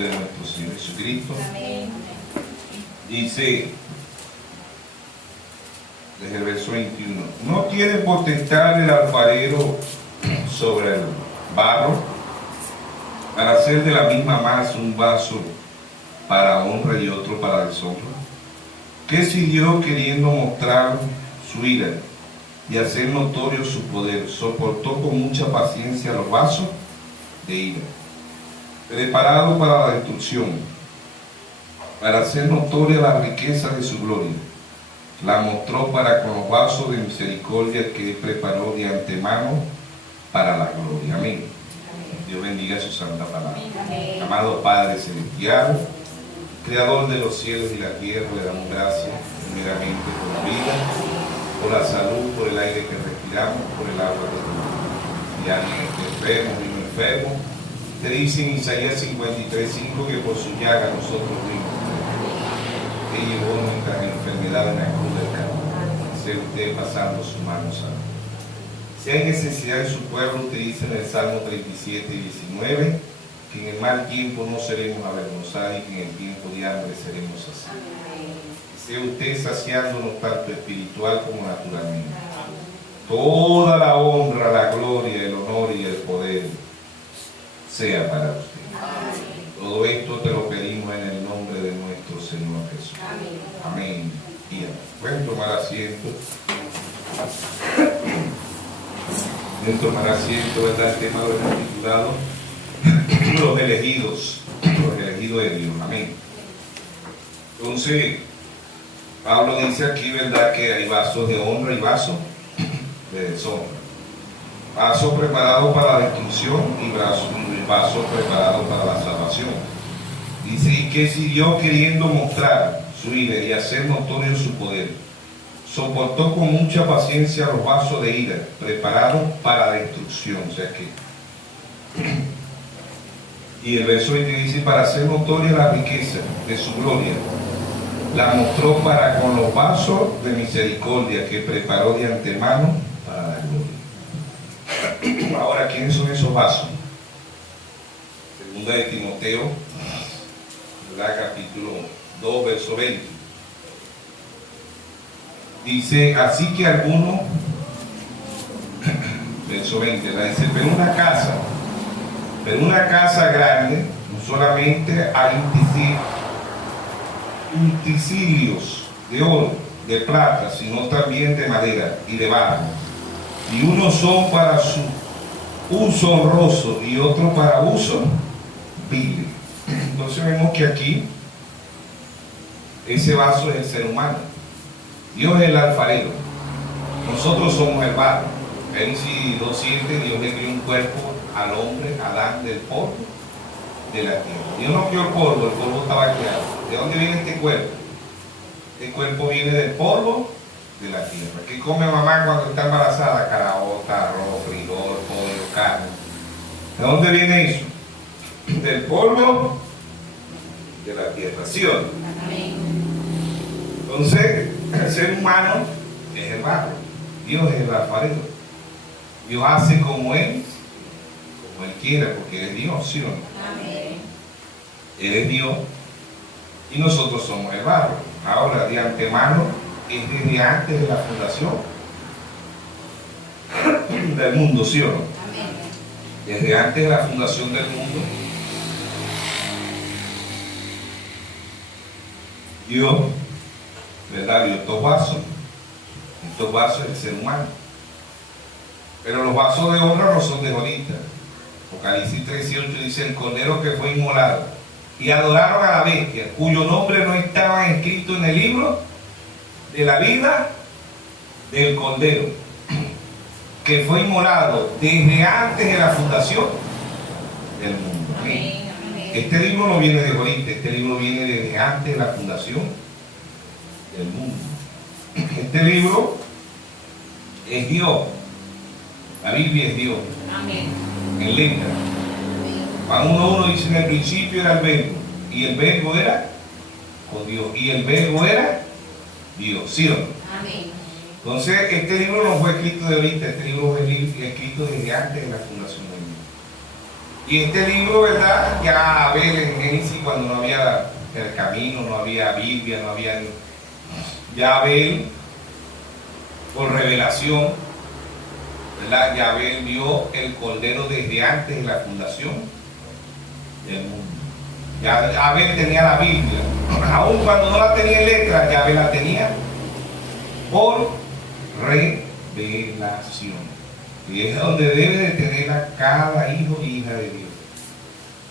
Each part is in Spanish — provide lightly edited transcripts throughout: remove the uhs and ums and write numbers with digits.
nombre de nuestro Señor Jesucristo. Amén. Dice, desde el verso 21, ¿no tiene potestad el alfarero sobre el barro para hacer de la misma masa un vaso para honra y otro para deshonra? ¿Qué si Dios, queriendo mostrar su ira y hacer notorio su poder, soportó con mucha paciencia los vasos de ira, preparados para la destrucción, para hacer notoria la riqueza de su gloria? La mostró para con los vasos de misericordia que preparó de antemano para la gloria. Amén. Dios bendiga su santa palabra. Amén. Amado Padre Celestial, Creador de los cielos y la tierra, le damos gracias primeramente por la vida, por la salud, por el aire que respiramos, por el agua que tomamos. Y alguien esté enfermo, vino enfermo, te dice en Isaías 53:5 que por su llaga nosotros vimos. Él llevó nuestras enfermedades en la cruz del Calvario. Sea usted pasando su mano sana. Si hay necesidad de su pueblo, te dice en el Salmo 37:19 que en el mal tiempo no seremos avergonzados y que en el tiempo de hambre seremos saciados. Sea usted saciándonos tanto espiritual como naturalmente. Toda la honra, la gloria, el honor y el poder sea para usted. Todo esto te lo pedimos en el nombre de nuestro Señor Jesús. Amén. Y amén. Pueden tomar asiento. Pueden tomar asiento, ¿verdad? El tema lo hemos titulado los elegidos de Dios. Amén. Entonces, Pablo dice aquí, ¿verdad?, que hay vasos de honra y vasos de deshonra. Vasos preparados para la destrucción y vasos preparados para la salvación. Dice, y que si Dios, queriendo mostrar su ira y hacer notorio su poder, soportó con mucha paciencia los vasos de ira preparados para la destrucción. O sea que, y el verso 20 dice, para hacer notoria la riqueza de su gloria, la mostró para con los vasos de misericordia que preparó de antemano para la gloria. Ahora, ¿quiénes son esos vasos? Segunda de Timoteo, ¿verdad?, capítulo 2, verso 20. Dice, así que algunos, verso 20, dice, pero una casa grande, no solamente hay utensilios de oro, de plata, sino también de madera y de barro. Y unos son para su uso honroso y otros para uso vil. Entonces vemos que aquí ese vaso es el ser humano. Dios es el alfarero. Nosotros somos el barro. Él, si lo siente, Dios le creó un cuerpo al hombre, Adán, del polvo de la tierra. Dios no creó el polvo estaba creado. ¿De dónde viene este cuerpo? Este cuerpo viene del polvo de la tierra. ¿Qué come mamá cuando está embarazada? Caraota, arroz, frijol, pollo, carne. ¿De dónde viene eso? Del polvo de la tierra. ¿Sí o no? Entonces, el ser humano es el barro. Dios es el alfarero. Dios hace como Él quiera, porque Él es Dios, ¿sí o no? Amén. Él es Dios y nosotros somos el barro. Ahora, de antemano, es desde antes de la fundación del mundo, ¿sí o no? Amén. Desde antes de la fundación del mundo, Dios, ¿verdad?, dio estos vasos. Estos vasos es el ser humano. Pero los vasos de honra no son de ahorita. Apocalipsis 13:8 dice, el cordero que fue inmolado, y adoraron a la bestia, cuyo nombre no estaba escrito en el libro de la vida del cordero, que fue inmolado desde antes de la fundación del mundo. Amén. Este libro no viene de ahorita, este libro viene desde antes de la fundación del mundo. Este libro es Dios. La Biblia es Dios. Amén. En letra. Juan 1:1 dice, en el principio era el verbo, y el verbo era con Dios, y el verbo era Dios, ¿sí o no? Amén. Entonces, este libro no fue escrito de ahorita, este libro fue escrito desde antes de la fundación del mundo. Y este libro, ¿verdad? Ya Abel en Génesis, cuando no había el camino, no había Biblia, no había... Ya Abel, por revelación, ¿verdad? Ya Abel vio el Cordero desde antes de la fundación del mundo. Ya Abel tenía la Biblia, aun cuando no la tenía en letra, ya Abel la tenía por revelación. Y es donde debe de tenerla cada hijo y hija de Dios.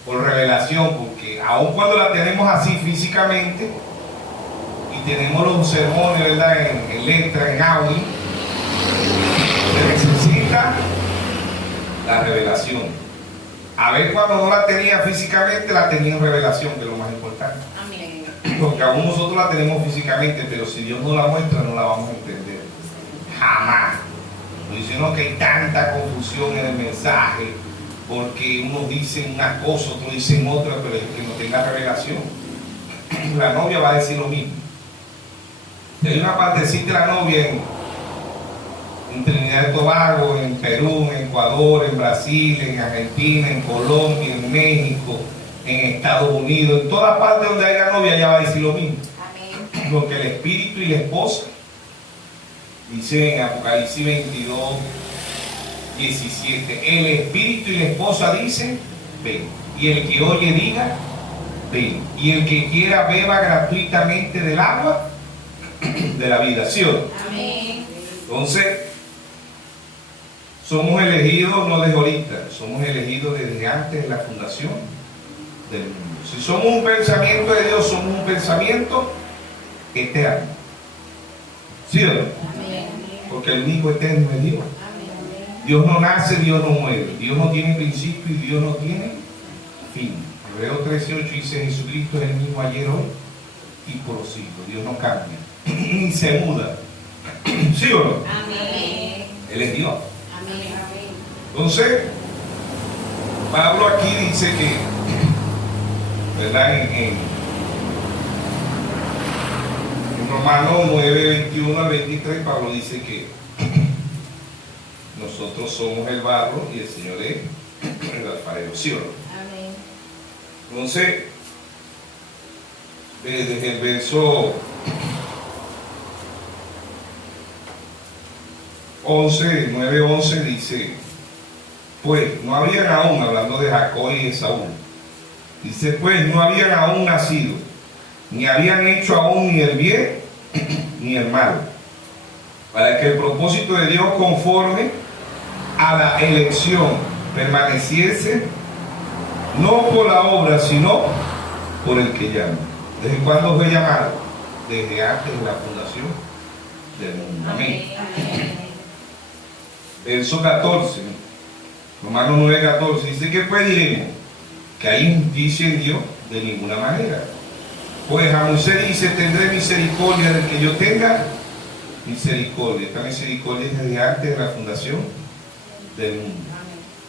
Por revelación, porque aun cuando la tenemos así físicamente, y tenemos los sermones, ¿verdad? En letra, en audio, se necesita la revelación. A ver, cuando no la tenía físicamente, la tenía en revelación, que es lo más importante. Amén. Porque aún nosotros la tenemos físicamente, pero si Dios no la muestra, no la vamos a entender. Jamás. Dice, no, que hay tanta confusión en el mensaje, porque unos dicen una cosa, otros dicen otra, pero el que no tenga revelación, la novia va a decir lo mismo. Hay una partecita de la novia en Trinidad y Tobago, en Perú, en Ecuador, en Brasil, en Argentina, en Colombia, en México, en Estados Unidos, en todas partes donde haya novia, ella va a decir lo mismo. Amén. Porque el espíritu y la esposa, dice en Apocalipsis 22, 17, el espíritu y la esposa dicen, ven. Y el que oye diga, ven. Y el que quiera beba gratuitamente del agua de la vida, ¿sí o no? Amén. Entonces, somos elegidos no desde ahorita, somos elegidos desde antes de la fundación del mundo. Si somos un pensamiento de Dios, somos un pensamiento eterno, ¿sí o no? Amén. Porque el único eterno es Dios. Amén. Dios no nace, Dios no muere, Dios no tiene principio y Dios no tiene fin. Hebreos 13:8 dice, Jesucristo es el mismo ayer, hoy y por los siglos. Dios no cambia ni se muda, ¿sí o no? Amén. Él es Dios. Amén. Entonces, Pablo aquí dice que, ¿verdad? En Romanos 9, 21 al 23, Pablo dice que nosotros somos el barro y el Señor es el alfarero, ¿sí o no? Amén. Entonces, desde el verso 9:11 dice, pues no habían aún, hablando de Jacob y de Saúl, dice, pues no habían aún nacido, ni habían hecho aún ni el bien ni el mal, para que el propósito de Dios conforme a la elección permaneciese, no por la obra, sino por el que llama. ¿Desde cuándo fue llamado? Desde antes de la fundación del mundo. Amén. Verso 14, Romanos 9:14, dice que pues diremos que hay injusticia en Dios, de ninguna manera. Pues a Moisés dice, tendré misericordia del que yo tenga misericordia. Esta misericordia es desde antes de la fundación del mundo.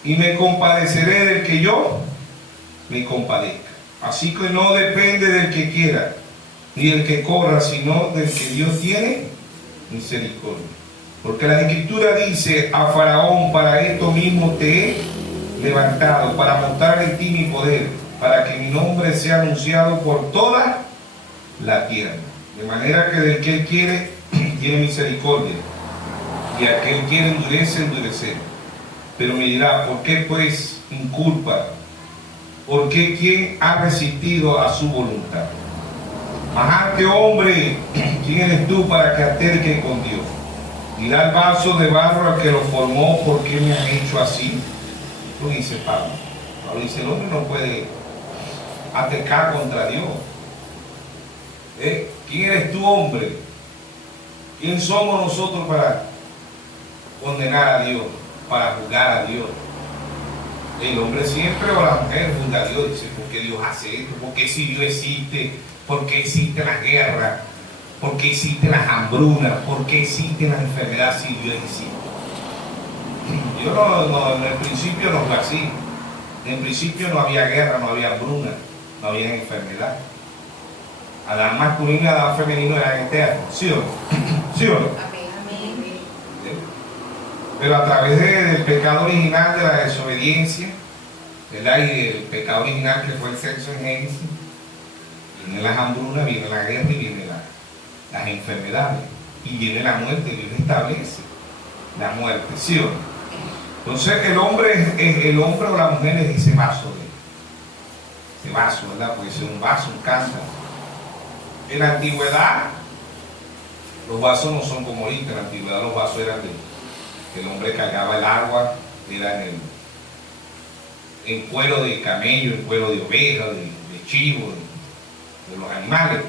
Y me compadeceré del que yo me compadezca. Así que no depende del que quiera, ni del que corra, sino del que Dios tiene misericordia. Porque la Escritura dice a Faraón, para esto mismo te he levantado, para mostrar en ti mi poder, para que mi nombre sea anunciado por toda la tierra. De manera que del que él quiere, tiene misericordia, y al que él quiere endurecer. Pero me dirá, ¿por qué pues inculpa? ¿Por qué quién ha resistido a su voluntad? Majante hombre, ¿quién eres tú para que alterque con Dios? Dirá el vaso de barro al que lo formó, ¿por qué me han hecho así? Lo dice Pablo. Pablo dice, el hombre no puede altercar contra Dios. ¿Quién eres tú, hombre? ¿Quién somos nosotros para condenar a Dios, para juzgar a Dios? El hombre siempre, o la mujer, juzga a Dios, dice, ¿por qué Dios hace esto? ¿Por qué si Dios existe? ¿Por qué existe la guerra? ¿Por qué existen las hambrunas? ¿Por qué existen las enfermedades si Dios existe? Yo en el principio no fue así. En principio no había guerra, no había hambruna, no había enfermedad. Adán masculino y Adán femenino eran eternos, ¿sí o no? ¿Sí o no? Pero a través del pecado original, de la desobediencia, ¿verdad? Y el pecado original que fue el sexo en Génesis, viene las hambrunas, viene la guerra y viene las enfermedades. Y viene la muerte, Dios establece la muerte, ¿sí o no? Entonces el hombre o la mujer es ese vaso, ese vaso, ¿verdad? Puede ser un vaso, un cántaro. En la antigüedad, los vasos no son como ahorita. En la antigüedad los vasos eran el hombre cargaba el agua, era en cuero de camello, en cuero de oveja, de chivo, de los animales.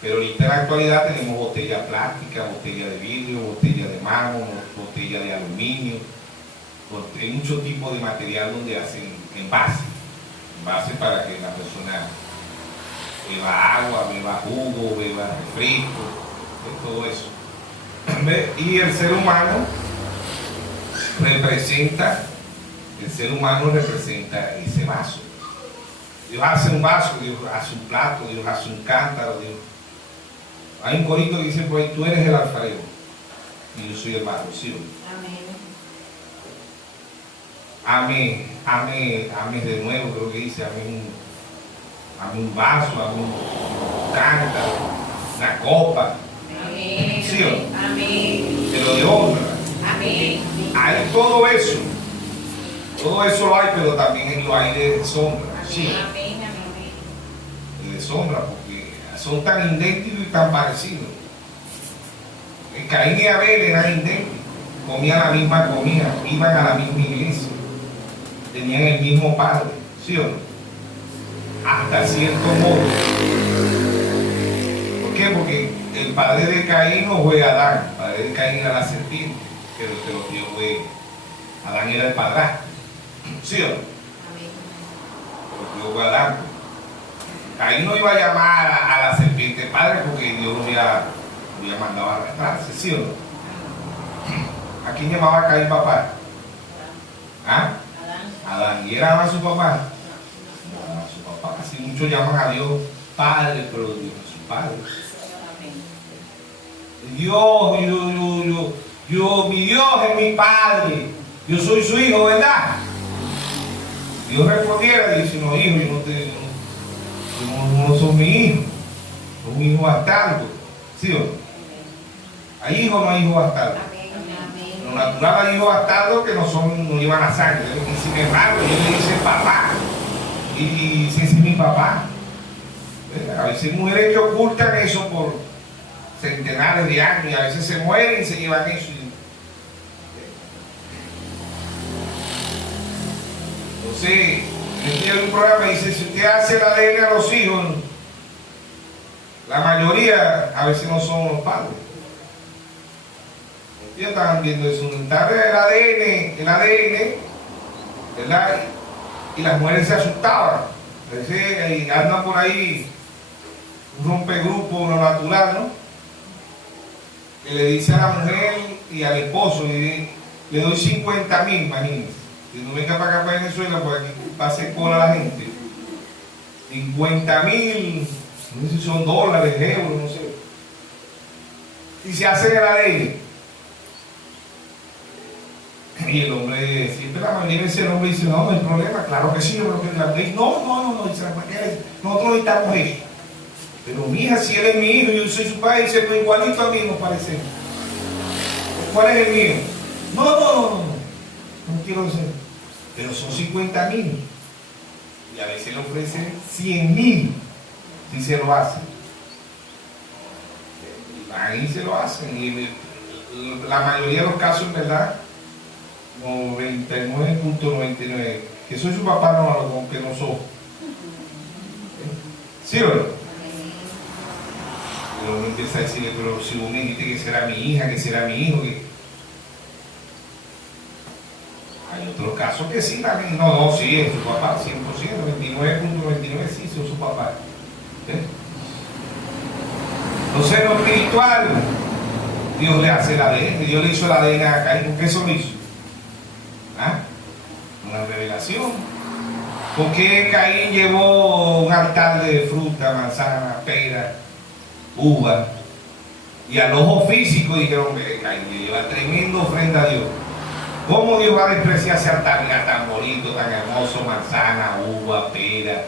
Pero ahorita en la actualidad tenemos botella plástica, botella de vidrio, botella de mármol, botella de aluminio. Hay muchos tipos de material donde hacen envase para que la persona beba agua, beba jugo, beba refresco, todo eso. Y el ser humano representa ese vaso. Dios hace un vaso, Dios hace un plato, Dios hace un cántaro. Hay un corito que dice por ahí: tú eres el alfarero y yo soy el vaso, ¿sí? Ame de nuevo, creo que dice, ame un vaso, ame un cántaro, una copa. Amén. ¿Sí o no? Amén. Te lo dio honra. Amén. Hay todo eso. Todo eso lo hay, pero también lo hay de sombra. ¿Sí? Amén. Amén. De sombra, porque son tan idénticos y tan parecidos. Caín y Abel eran idénticos, comían la misma comida, iban a la misma iglesia, tenían el mismo padre, ¿sí o no? Hasta cierto modo. ¿Por qué? Porque el padre de Caín no fue Adán, el padre de Caín era la serpiente, pero el que lo dio fue Adán, era el padrastro, ¿sí o no? Lo dio fue Adán. Caín no iba a llamar a la serpiente padre porque Dios lo había mandado a arrastrarse, ¿sí o no? ¿A quién llamaba a Caín papá? ¿Ah? Adán. ¿Y era más su papá? No, no, su papá. Así muchos llaman a Dios padre, pero Dios es su padre. Mi Dios es mi padre. Yo soy su hijo, ¿verdad? Dios respondiera y dice: no, hijo, no son mi hijo. Son un hijo bastardo. ¿Sí o no? ¿Hay hijos o no hay hijos bastardos? Lo natural hay hijos bastardos que no llevan la sangre. Y sin embargo, ellos le dicen papá. Y ese es mi papá. A veces hay mujeres que ocultan eso por centenares de años y a veces se mueren y se llevan eso. Entonces, yo tengo un programa que dice: si usted hace el ADN a los hijos, la mayoría a veces no son los padres. Ellos estaban viendo eso, untar el ADN, ¿verdad? Y las mujeres se asustaban. Y andan por ahí un rompegrupo, lo natural, ¿no? Que le dice a la mujer y al esposo, le doy 50,000, imagínense. Si no venga para acá para Venezuela, pues aquí pase cola la gente. 50,000, no sé si son dólares, euros, no sé. Y se hace el ADN. Y el hombre, siempre la mayoría de veces el hombre dice: no hay problema, claro que sí, pero que la mujer, no, dice la mujer, nosotros necesitamos eso. Pero mi hija, si él es mi hijo y yo soy su padre, dice: pues igualito a mí nos parece. ¿Cuál es el mío? No quiero ser. Pero son 50,000. Y a veces le ofrecen 100,000 si se lo hacen. Ahí se lo hacen. Y la mayoría de los casos, en verdad, 99.99, que soy su papá, no, aunque no soy. ¿Sí o no? Y uno empieza a decirle: pero si vos me dijiste que será mi hija, que será mi hijo, que... Hay otros casos que sí, también. No, sí, es su papá, 100%, 29.99, sí, son su papá. Entonces, en lo espiritual, Dios le hace el ADN, Dios le hizo el ADN a Caín. ¿Por qué eso lo hizo? ¿Ah? Una revelación. ¿Por qué Caín llevó un altar de fruta, manzana, pera, uva? Y al ojo físico dijeron que Caín le lleva tremenda ofrenda a Dios. ¿Cómo Dios va a despreciar ese altar tan bonito, tan hermoso? Manzana, uva, pera,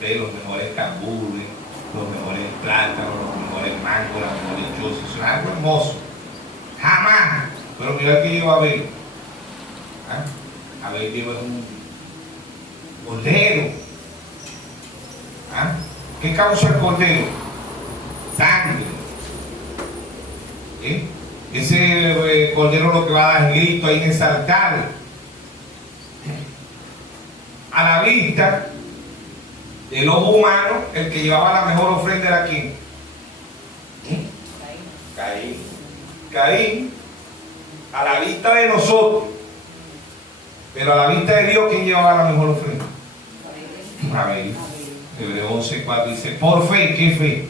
los mejores cambures, los mejores plátanos, los mejores mangos, las mejores chozas. Eso es algo hermoso. Jamás. Pero mira que lleva Abel. ¿Ah? Abel lleva un cordero. ¿Ah? ¿Qué causa el cordero? Sangre. Ese cordero lo que va a dar grito ahí en ese altar. A la vista del ojo humano, el que llevaba la mejor ofrenda era ¿quién? Caín. Caín, a la vista de nosotros, pero a la vista de Dios, ¿quién llevaba la mejor ofrenda? Abel. Hebreos 11:4 dice, por fe, ¿qué fe?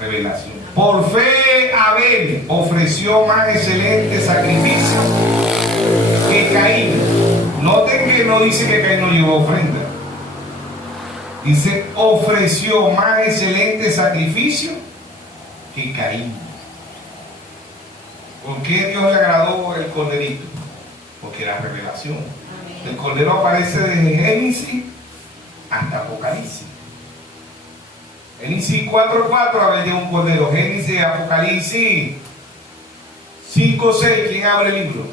Revelación. Por fe Abel ofreció más excelente sacrificio que Caín. Noten que no dice que Caín no llevó ofrenda. Dice, ofreció más excelente sacrificio que Caín. ¿Por qué Dios le agradó el corderito? Porque era revelación. Amén. El cordero aparece desde Génesis hasta Apocalipsis. Génesis 4:4 habla de un cordero. Génesis, Apocalipsis 5:6. ¿Quién abre el libro?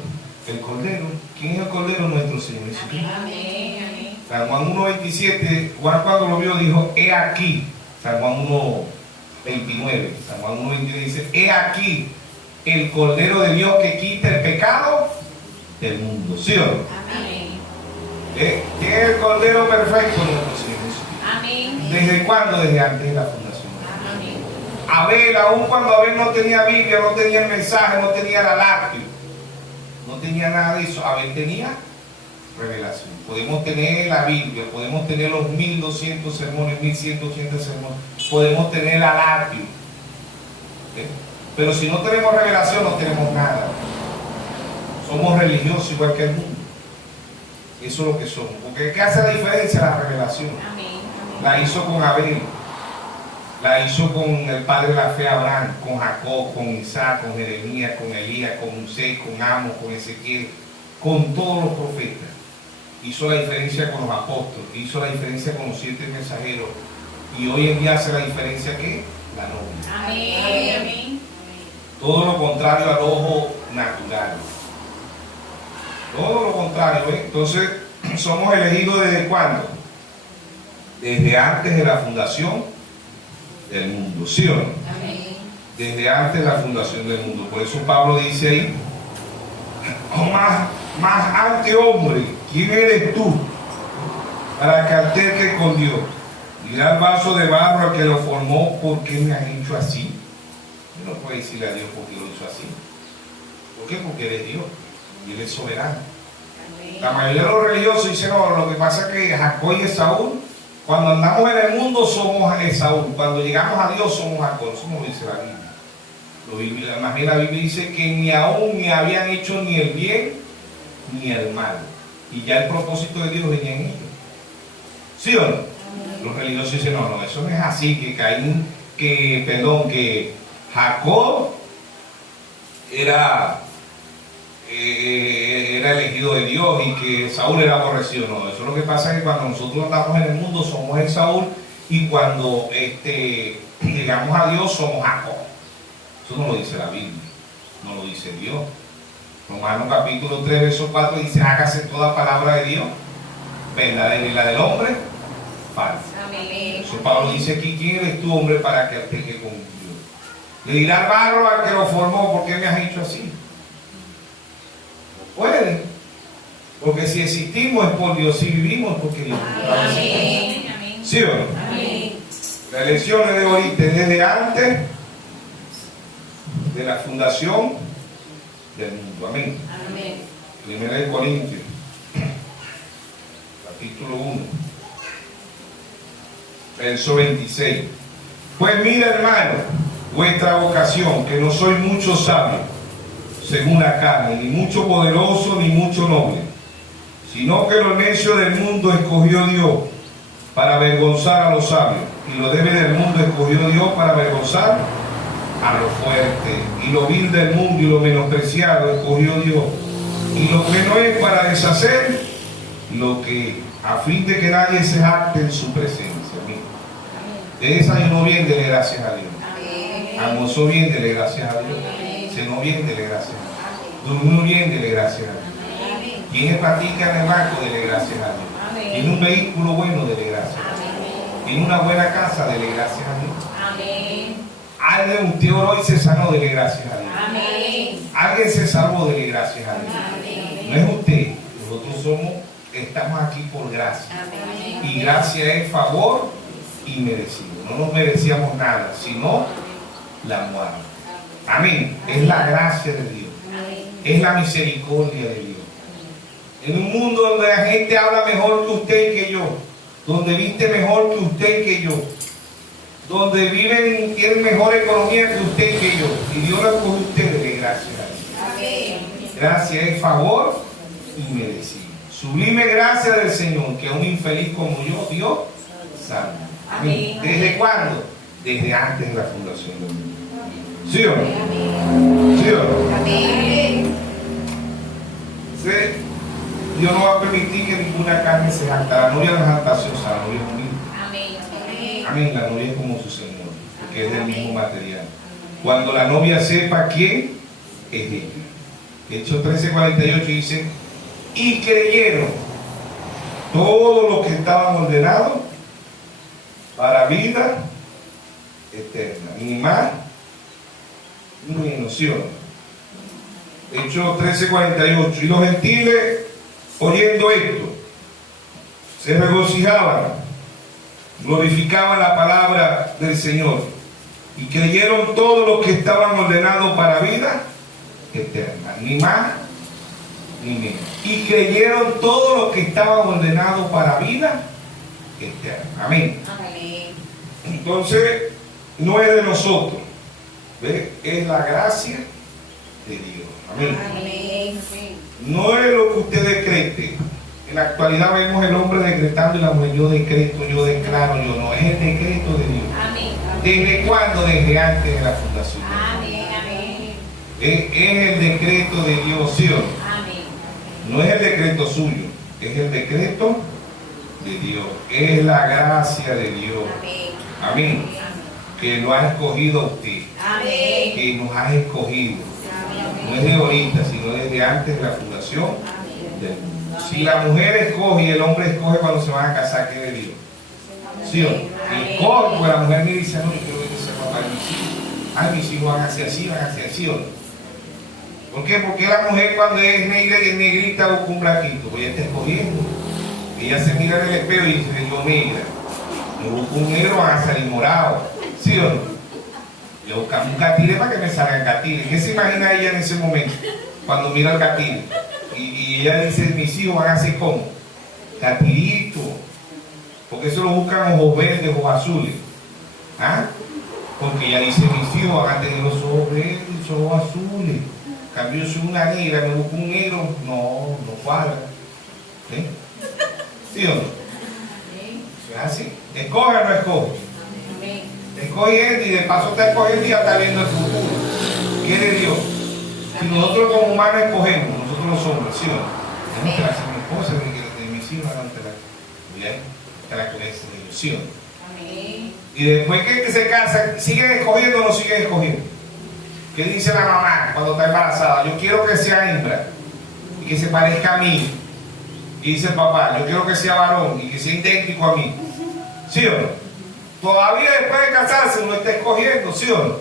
El cordero. ¿Quién es el cordero? Nuestro Señor Jesucristo. Amén. San Juan 1:27. Juan cuando lo vio dijo, he aquí. San Juan 1:29. San Juan 1:29 dice, he aquí el Cordero de Dios que quita el pecado del mundo. ¿Sí o no? Amén. ¿Quién es el Cordero perfecto? Nuestro Señor Jesucristo. Amén. ¿Desde cuándo? Desde antes de la fundación. Amén. Abel, aun cuando Abel no tenía Biblia, no tenía el mensaje, no tenía la lácteo, no tenía nada de eso, Abel tenía revelación. Podemos tener la Biblia, podemos tener los 1200 sermones, 1180 sermones, podemos tener la lácteo. Pero si no tenemos revelación, no tenemos nada. Somos religiosos igual que el mundo. Eso es lo que somos. Porque ¿qué hace la diferencia? La revelación. Amén. La hizo con Abel, la hizo con el padre de la fe Abraham, con Jacob, con Isaac, con Jeremías, con Elías, con Moisés, con Amos, con Ezequiel, con todos los profetas. Hizo la diferencia con los apóstoles, hizo la diferencia con los 7 mensajeros. Y hoy en día hace la diferencia ¿qué? La novia. Amén. Amén. Todo lo contrario al ojo natural. Todo lo contrario, ¿eh? Entonces, somos elegidos ¿desde cuándo? Desde antes de la fundación del mundo, ¿sí o no? Amén. Desde antes de la fundación del mundo. Por eso Pablo dice ahí, oh, más ante hombre, ¿quién eres tú para que alterques con Dios? Dirá el vaso de barro al que lo formó, ¿por qué me has hecho así? No puede decirle a Dios por qué lo hizo así. ¿Por qué? Porque eres Dios y Él es soberano. Amén. La mayoría de los religiosos dicen, no, lo que pasa es que Jacob y Esaú, cuando andamos en el mundo somos Esaú, cuando llegamos a Dios somos Jacob. Eso no lo dice la Biblia. Más bien la Biblia dice que ni aún ni habían hecho ni el bien ni el mal. Y ya el propósito de Dios venía en ellos. ¿Sí o no? Amén. Los religiosos dicen, no, eso no es así, que Caín, que Jacob era elegido de Dios y que Saúl era aborrecido. No, eso es lo que pasa es que cuando nosotros andamos en el mundo somos el Saúl y cuando llegamos a Dios somos Jacob. Eso no lo dice la Biblia, no lo dice Dios. Romanos capítulo 3, verso 4 dice, hágase toda palabra de Dios, verdadera, y la del hombre, falsa. Amén. Eso Pablo dice aquí, ¿quién eres tú, hombre, para que alterque con Dios? Le dirá al barro al que lo formó, ¿por qué me has hecho así? No puede. Porque si existimos es por Dios, si vivimos es porque Dios. Amén. Amén. ¿Sí o no? Amén. La elección es de ahorita, desde antes de la fundación del mundo. Amén. Amén. Primera de Corintios, capítulo 1, verso 26. Pues mira, hermano, vuestra vocación, que no soy mucho sabio, según la carne, ni mucho poderoso, ni mucho noble, sino que lo necio del mundo escogió Dios para avergonzar a los sabios, y lo débil del mundo escogió Dios para avergonzar a los fuertes, y lo vil del mundo y lo menospreciado escogió Dios Y lo que no es para deshacer, lo que a fin de que nadie se jacte en su presencia. Amén. De desayuno bien, dele gracias a Dios. Almorzó bien, dele gracias a Dios. Cenó bien, dele gracias a Dios. Durmió bien, dele gracias a Dios. Tiene patica en el banco, dele gracias a Dios. Tiene un vehículo bueno, dele gracias a Dios. Tiene una buena casa, dele gracias a Dios. Alguien, usted oró y se sanó, dele gracias a Dios. Alguien se salvó, dele gracias a Dios. No es usted, nosotros estamos aquí por gracia. Y gracia es favor y merecido. No nos merecíamos nada, sino la muerte. Amén. Es la gracia de Dios. Es la misericordia de Dios. En un mundo donde la gente habla mejor que usted y que yo, donde viste mejor que usted y que yo, donde viven, tienen mejor economía que usted y que yo, y Dios lo coge a ustedes de gracia a Dios. Gracia es favor y merecido. Sublime gracia del Señor, que a un infeliz como yo, Dios salva. Amén. ¿Desde cuándo? Desde antes de la fundación del mundo. ¿Sí o no? ¿Sí o no? Amén. ¿Sí? Dios no va a permitir que ninguna carne se jacte. La novia no es jactaciosa, la novia es humilde. Amén. La novia es como su Señor, porque es del mismo material. Cuando la novia sepa quién es ella. Hechos 13:48 dice: y creyeron todos los que estaban ordenados para vida eterna, ni más ni menos. Hechos 13:48. Y los gentiles, oyendo esto, se regocijaban, glorificaban la palabra del Señor, y creyeron todos los que estaban ordenados para vida eterna, ni más ni menos. Y creyeron todos los que estaban ordenados para vida eterna. Amén. Entonces, no es de nosotros, ¿ve? Es la gracia de Dios. Amén. No es lo que usted decrete. En la actualidad vemos el hombre decretando y la mujer: yo decreto, yo declaro, yo no. Es el decreto de Dios. ¿Desde cuándo? Desde antes de la fundación. Es el decreto de Dios, ¿sí o no? No es el decreto suyo, es el decreto de Dios. Es la gracia de Dios. Amén. Que lo ha escogido a usted. Que nos ha escogido. No es de ahorita, sino desde antes de la fundación del mundo. Si la mujer escoge y el hombre escoge cuando se van a casar, ¿qué de Dios? ¿Sí o no? Y escoge, pues la mujer me dice: no, yo quiero que sea papá de mis hijos. Ay, mis hijos van a ser así, van a ser así, ¿o no? ¿Por qué? Porque la mujer, cuando es negra y es negrita, busca un blanquito. Pues ella está escogiendo. Ella se mira en el espejo y dice: yo negra. Yo busco un negro, van a salir morados. ¿Sí o no? Yo buscamos un gatile para que me salgan gatiles. ¿Qué se imagina ella en ese momento? Cuando mira el gatile. Y ella dice: mis hijos van a ser como gatilitos. Porque eso lo buscan ojos verdes, ojos azules. ¿Ah? Porque ella dice: mis hijos van a tener los ojos verdes, los ojos azules. En cambio, yo soy una negra, me busco un negro. No cuadra. ¿Sí? ¿Sí o no? Eso es así. ¿Escoge o no escoge? Escoge, y de paso está escogiendo y ya está viendo el futuro. ¿Qué de Dios? Si nosotros como humanos escogemos, nosotros los hombres, ¿sí o no? Tenemos que hacer mi esposa, de mis hijos, te la conoces de Dios, ¿sí o no? Y después que se casan, ¿siguen escogiendo o no siguen escogiendo? ¿Qué dice la mamá cuando está embarazada? Yo quiero que sea hembra y que se parezca a mí. Y dice el papá: yo quiero que sea varón y que sea idéntico a mí. ¿Sí o no? Todavía después de casarse uno está escogiendo, ¿sí o no?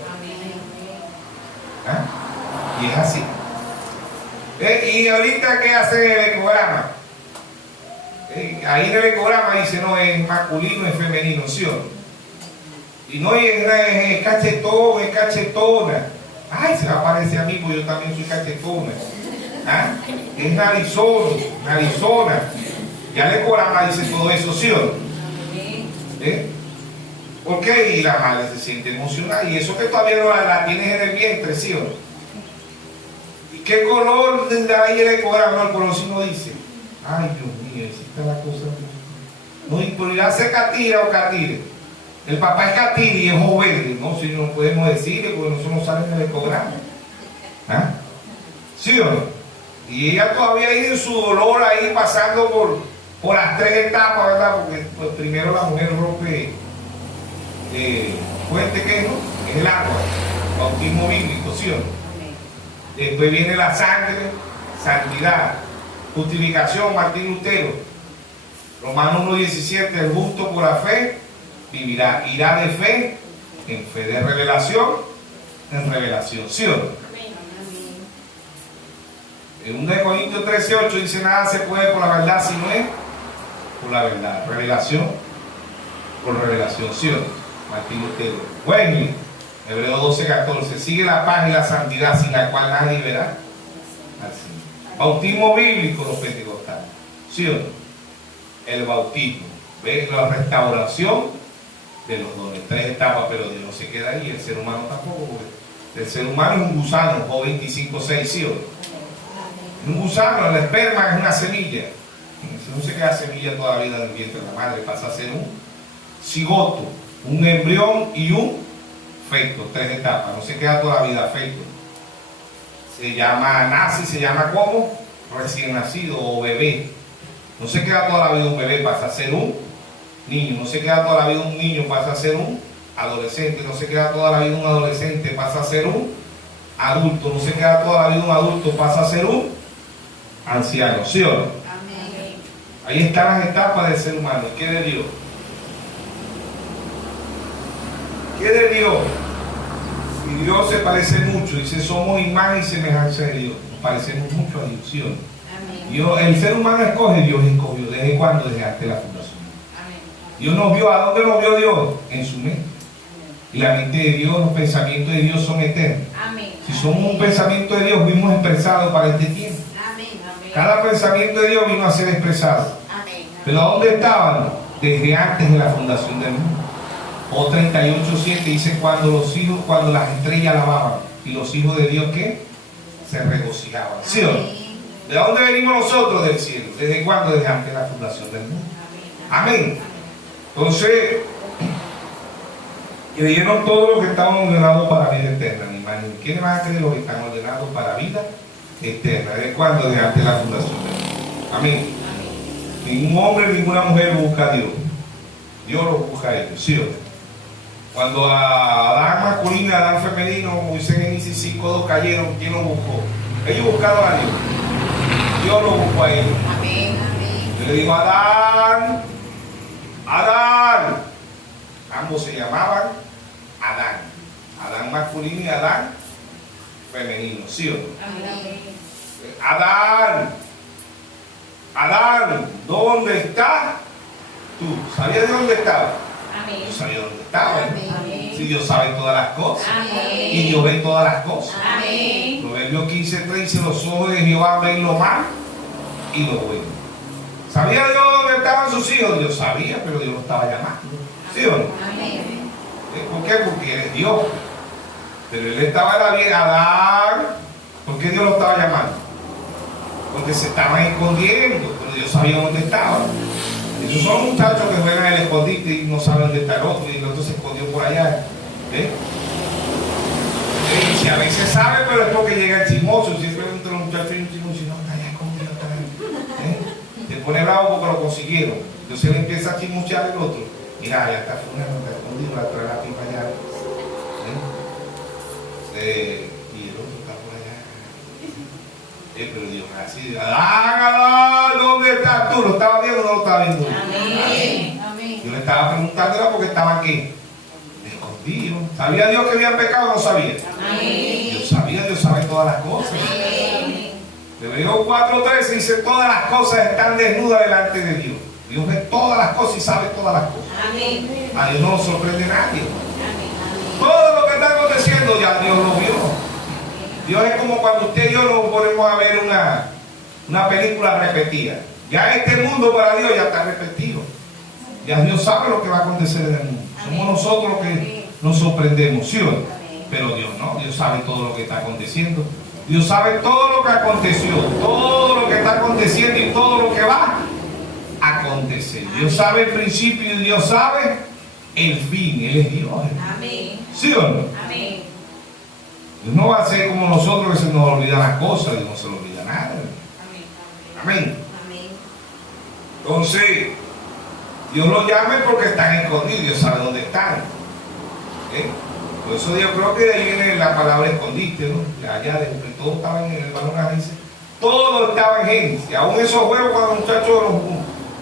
¿Ah? Y es así. Y ahorita, ¿qué hace el ecograma? Ahí en el ecograma dice: no, es masculino, es femenino, ¿sí o no? Y no es cachetón, es cachetona. Ay, se me parece a mí, porque yo también soy cachetona. ¿Ah? Es narizona. Ya el ecograma dice todo eso, ¿sí o no? ¿Por qué? Y la madre se siente emocionada. Y eso que todavía no la tienes en el vientre, ¿sí o no? ¿Y qué color da ahí el ecograma? No, el color sí no dice. Ay, Dios mío, así está la cosa. No, y por ir a hacer catira o catire. El papá es catire y es ojo verde. No, si no podemos decirle, porque nosotros no sale en el ecograma. ¿Ah? ¿Sí o no? Y ella todavía ahí en su dolor, ahí pasando por las tres etapas, ¿verdad? Porque pues, primero la mujer rompe fuente, ¿qué es, no? Es el agua, bautismo bíblico, ¿sí o no? Después viene la sangre, santidad, justificación, Martín Lutero. Romanos 1:17, el justo por la fe vivirá, irá de fe en fe, de revelación en revelación, ¿sí o no? En 1 Corintios 13:8 dice: nada se puede por la verdad si no es por la verdad. Revelación por revelación, ¿sí o no? Martín Lutero. Bueno, Hebreos 12:14, sigue la paz y la santidad sin la cual nadie verá al Señor. Bautismo bíblico, los pentecostales, ¿sí o no? El bautismo, ¿ves? La restauración de los dones, tres etapas, pero Dios no se queda ahí, el ser humano tampoco, porque el ser humano es un gusano, Job 25:6, ¿sí o no? Un gusano, el esperma es una semilla. Si no se queda semilla toda la vida en el vientre de la madre, pasa a ser un cigoto, un embrión y un feto, tres etapas. No se queda toda la vida feto. Se llama, nace, se llama como recién nacido o bebé. No se queda toda la vida un bebé, pasa a ser un niño. No se queda toda la vida un niño, pasa a ser un adolescente. No se queda toda la vida un adolescente, pasa a ser un adulto. No se queda toda la vida un adulto, pasa a ser un anciano, ¿sí o no? Amén. Ahí están las etapas del ser humano. ¿Qué de Dios? ¿Qué de Dios? Y Dios se parece mucho, dice: somos imagen y semejanza de Dios. Nos parecemos mucho a Dios, ¿sí o no? Amén. Dios, el ser humano escoge, Dios escogió. ¿Desde cuándo? Desde antes de la fundación. Amén. Dios nos vio. ¿A dónde nos vio Dios? En su mente. Y la mente de Dios, los pensamientos de Dios son eternos. Amén. Si somos un pensamiento de Dios, fuimos expresados para este tiempo. Amén. Amén. Cada pensamiento de Dios vino a ser expresado. Amén. ¿Pero a dónde estaban? Desde antes de la fundación del mundo. O 38:7 dice: cuando las estrellas lavaban y los hijos de Dios, ¿qué? Se regocijaban, ¿sí o no? ¿De dónde venimos nosotros? Del cielo. ¿Desde cuándo? Desde antes de la fundación del mundo. Amén. Entonces, creyeron todos los que estaban ordenados para vida eterna, mi hermano. ¿Quiénes van a creer los que están ordenados para vida eterna? ¿Desde cuándo? Desde antes de la fundación del mundo. Amén. Ningún hombre, ninguna mujer busca a Dios. Dios los busca a ellos, ¿sí o no? Cuando a Adán masculino y a Adán femenino, Moisés en Génesis 5:2 cayeron, ¿quién los buscó? Ellos buscaron a Dios. Dios los buscó a ellos. Amén. Amén. Yo le digo: Adán, Adán. Ambos se llamaban Adán. Adán masculino y Adán femenino, ¿sí o no? Amén. Adán, Adán, ¿dónde estás tú? ¿Sabías de dónde estaba? Amén. Yo sabía dónde estaba. Amén. Si Dios sabe todas las cosas. Amén. Y Dios ve todas las cosas. Amén. Proverbios 15:3 dice: los ojos de Jehová ven lo mal y lo bueno. ¿Sabía Dios dónde estaban sus hijos? Dios sabía, pero Dios lo estaba llamando. ¿Sí o no? Amén. ¿Por qué? Porque Él es Dios. Pero Él estaba bien, Adán. ¿Por qué Dios lo estaba llamando? Porque se estaban escondiendo, pero Dios sabía dónde estaban. Esos son muchachos que juegan al escondite y no saben dónde está el otro, y el otro se escondió por allá. Y a veces sabe, pero es porque llega el chismoso. Siempre entre los muchachos y un chismoso y no, está allá escondido, está allá. Se pone bravo porque lo consiguieron. Entonces él empieza a chismosear el otro. Mira, ya está fulano, está escondido, la trae la pipa allá. Y el otro está por allá. Pero Dios así, Adán, ¿dónde estás tú? ¿Lo estaba viendo o no lo estaba viendo? Amén. Amén. Yo le estaba preguntando era porque estaba aquí, escondido. ¿Sabía Dios que habían pecado o no sabía? Amén. Dios sabía, Dios sabe todas las cosas. Amén. Hebreos 4:13 dice: todas las cosas están desnudas delante de Dios. Dios ve todas las cosas y sabe todas las cosas. Amén. A Dios no lo sorprende nadie. Amén. Todo lo que está aconteciendo ya Dios lo vio. Dios es como cuando usted y yo nos ponemos a ver una película repetida. Ya este mundo para Dios ya está repetido. Ya Dios sabe lo que va a acontecer en el mundo. Somos nosotros los que nos sorprendemos, ¿sí o no? Pero Dios no, Dios sabe todo lo que está aconteciendo. Dios sabe todo lo que aconteció, todo lo que está aconteciendo y todo lo que va a acontecer. Dios sabe el principio y Dios sabe el fin. Él es Dios. Amén. ¿Sí o no? Amén. Dios no va a ser como nosotros que se nos olvidan las cosas. Dios no se lo olvida a madre. Amén. Amén. Amén. Entonces, Dios los llama porque están escondidos, Dios sabe dónde están. Por eso yo creo que de ahí viene la palabra escondite, ¿no? Allá de que todo estaba en el balón Génesis. Todo estaba en Génesis. Aún esos juegos cuando los muchachos,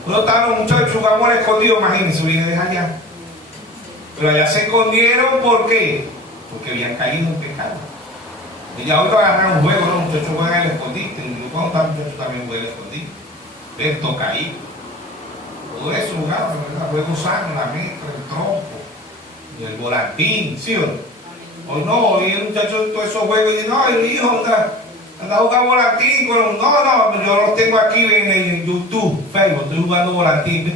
no estaban los muchachos jugamos al escondido, imagínense, viene de allá. Pero allá se escondieron, ¿por qué? Porque habían caído en pecado. Y ya hoy lo agarran un juego, los muchachos juegan al escondite. Yo cuando estaba muchachos también jugué al escondite. Ven, tocaí. Todo eso jugaban, ¿verdad? Juegos sanos, la mezcla, el trompo, y el volantín, ¿sí o no? Hoy no, hoy el muchacho todos esos juegos y dice, no, el hijo anda a jugar volantín. No, yo los tengo aquí en YouTube, Facebook, estoy jugando volantín. ¿Ves?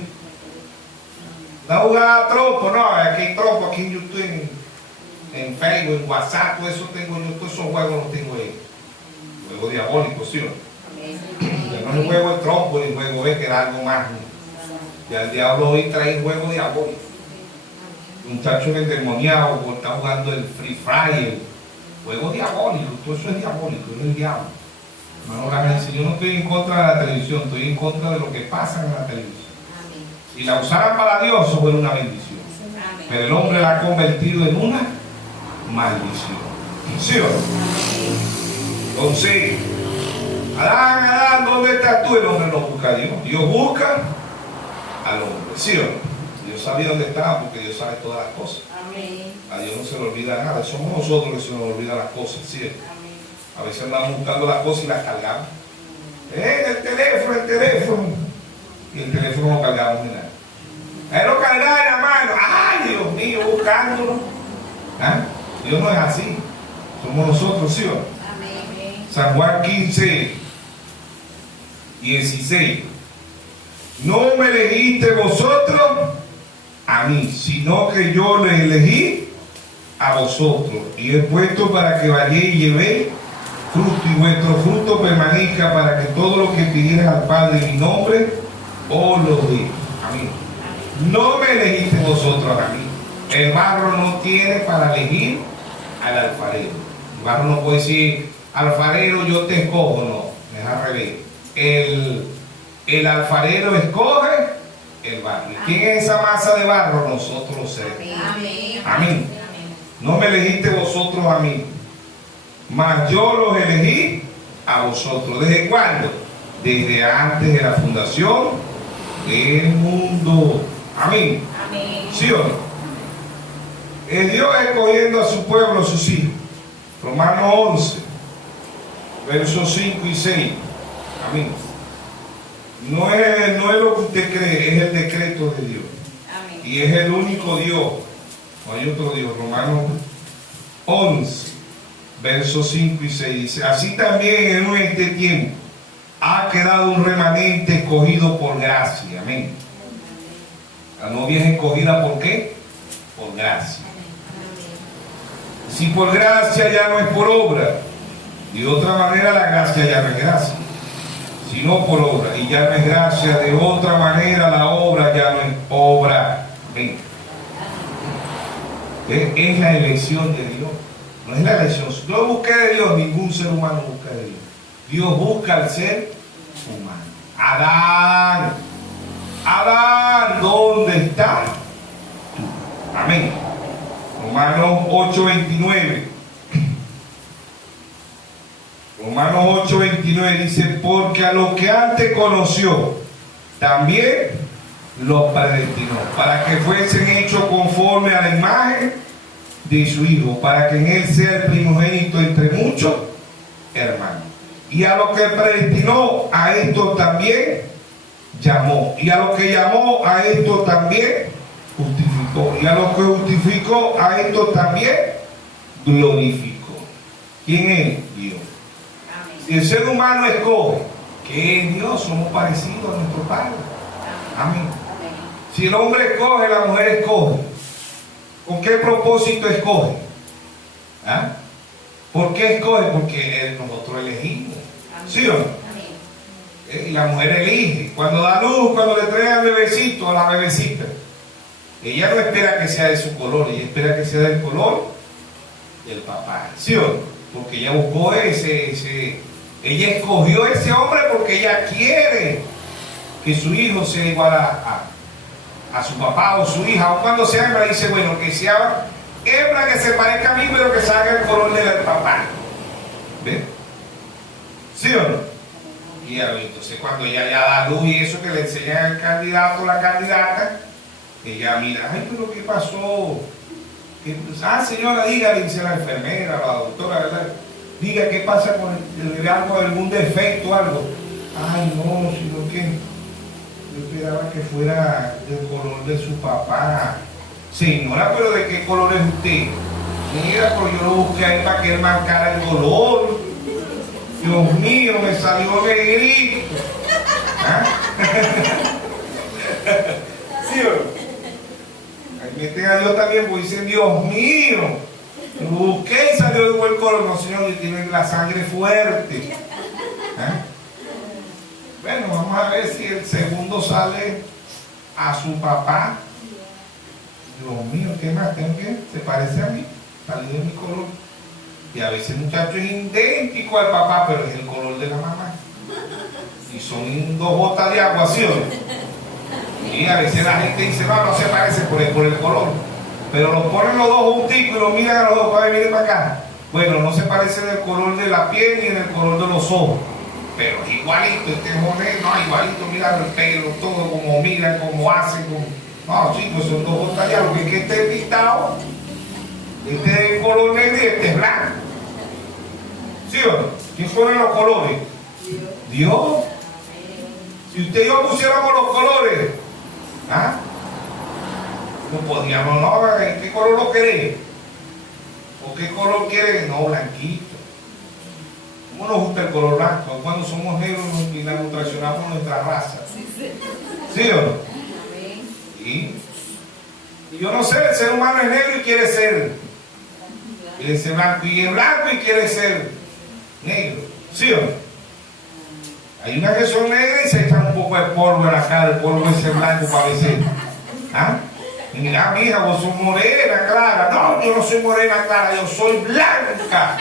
Anda a jugar trompo, no, aquí hay trompo, aquí en YouTube, en Facebook, en WhatsApp, todo eso tengo yo, todos esos juegos los tengo ahí. Juegos diabólicos, ¿sí o no? Ya no es un juego de trompo, ni juego B, que era algo más. Ya el diablo hoy trae juego diabólico. Un muchacho endemoniado está jugando el Free Fire, juego diabólico, todo eso es diabólico, es el diablo. Hermano, yo no estoy en contra de la televisión, estoy en contra de lo que pasa en la televisión. Si la usaran para Dios, eso fuera una bendición. Pero el hombre la ha convertido en una maldición. ¿Sí o no? Entonces, Adán, ¿dónde estás tú? El hombre no busca a Dios. Dios busca al hombre. ¿Sí o no? Dios sabía dónde estaba porque Dios sabe todas las cosas. Amén. A Dios no se le olvida nada. Somos nosotros que se nos olvidan las cosas. ¿Sí? A veces andamos buscando las cosas y las cargamos. El teléfono. Y el teléfono no cargamos de nada. Él lo cargaba en la mano. ¡Ay, Dios mío! Buscándolo. ¿Ah? Dios no es así. Somos nosotros, ¿sí o no? Amén. San Juan 15, 16. No me elegiste vosotros a mí, sino que yo les elegí a vosotros y he puesto para que vayáis y llevéis fruto y vuestro fruto permanezca, para que todo lo que pidierais al Padre en mi nombre os lo dé. Amén. No me elegiste vosotros a mí. El barro no tiene para elegir al alfarero. El barro no puede decir, alfarero yo te escojo, no, es al revés. El alfarero escoge el barro. ¿Y quién es esa masa de barro? Nosotros los seres. Amén. Amén. No me elegiste vosotros a mí, mas yo los elegí a vosotros. ¿Desde cuándo? Desde antes de la fundación del mundo. Amén. Amén. ¿Sí o no? Es Dios escogiendo a su pueblo, a sus hijos. Romanos 11, versos 5 y 6. Amén. No es lo que usted cree, es el decreto de Dios. Amén. Y es el único Dios. No hay otro Dios. Romanos 11, versos 5 y 6 dice: así también en este tiempo ha quedado un remanente escogido por gracia. Amén. La novia es escogida ¿por qué? Por gracia. Si por gracia ya no es por obra, de otra manera la gracia ya no es gracia, sino por obra. Y ya no es gracia, de otra manera la obra ya no es obra. Amén. Es la elección de Dios, no es la elección. Yo busqué de Dios, ningún ser humano busca de Dios. Dios busca al ser humano. Adán, ¿dónde estás tú? Amén. Romanos 8:29. Romanos 8:29 dice: porque a los que antes conoció, también los predestinó, para que fuesen hechos conforme a la imagen de su Hijo, para que en él sea el primogénito entre muchos hermanos. Y a los que predestinó, a estos también llamó. Y a los que llamó, a estos también justificó. Y a los que justificó, a estos también glorificó. ¿Quién es? Dios. Si el ser humano escoge, que es Dios, somos parecidos a nuestro Padre. Amén. Si el hombre escoge, la mujer escoge. ¿Con qué propósito escoge? ¿Ah? ¿Por qué escoge? Porque nosotros elegimos. ¿Sí o no? Y la mujer elige. Cuando da luz, cuando le trae al bebecito, a la bebecita, ella no espera que sea de su color, ella espera que sea del color del papá. ¿Sí o no? Porque ella buscó ese Ella escogió ese hombre porque ella quiere que su hijo sea igual a su papá o su hija. O cuando sea hembra, dice, bueno, que sea hembra que se parezca a mí, pero que salga el color del papá. ¿Ven? ¿Sí o no? Y entonces cuando ella ya da luz y eso que le enseñan al candidato o la candidata, ella mira, ay, pero ¿qué pasó? Señora, dígale, dice la enfermera, la doctora, ¿verdad? Diga qué pasa con algo, algún defecto o algo. Ay, no, sino que yo esperaba que fuera del color de su papá. Señora, pero ¿de qué color es usted? Mira, pues yo lo busqué ahí para que él marcara el color. Dios mío, me salió negrito. ¿Ah? ¿Sí o no? Ahí meten a Dios también, pues dicen, Dios mío, lo busqué y salió de buen color. No, señor, tienen la sangre fuerte. ¿Ah? Bueno, vamos a ver si el segundo sale a su papá. Dios mío, ¿qué más tengo que? Se parece a mí, salió de mi color. Y a veces el muchacho es idéntico al papá, pero es el color de la mamá. Y son 2 gotas de agua, ¿sí o no? Y a veces la gente dice, no, no se parece por el color. Pero los ponen los dos junticos y los miran a los dos para venir para acá. Bueno, no se parece en el color de la piel ni en el color de los ojos. Pero es igualito, este joven, no, igualito, mira el pelo, todo, como miran, como hacen, como... No, chicos, son 2 gotas de agua, que es que esté pintado. Este es el color negro y este es blanco. ¿Sí o no? ¿Quién pone los colores? Dios. Si usted y yo pusiéramos los colores, ¿ah? No podríamos, no, ¿qué color lo querés? ¿O qué color quiere? No, blanquito. ¿Cómo nos gusta el color blanco? Cuando somos negros y nos traicionamos nuestra raza. ¿Sí o no? ¿Sí? Y yo no sé, el ser humano es negro y quiere ser blanco, y es blanco y quiere ser negro. ¿Sí o no? Hay unas que son negras y se echan un poco de polvo en la cara, el polvo ese blanco para veces. ¿Ah? Y mira, mija, vos sos morena, clara. No, yo no soy morena, clara, yo soy blanca.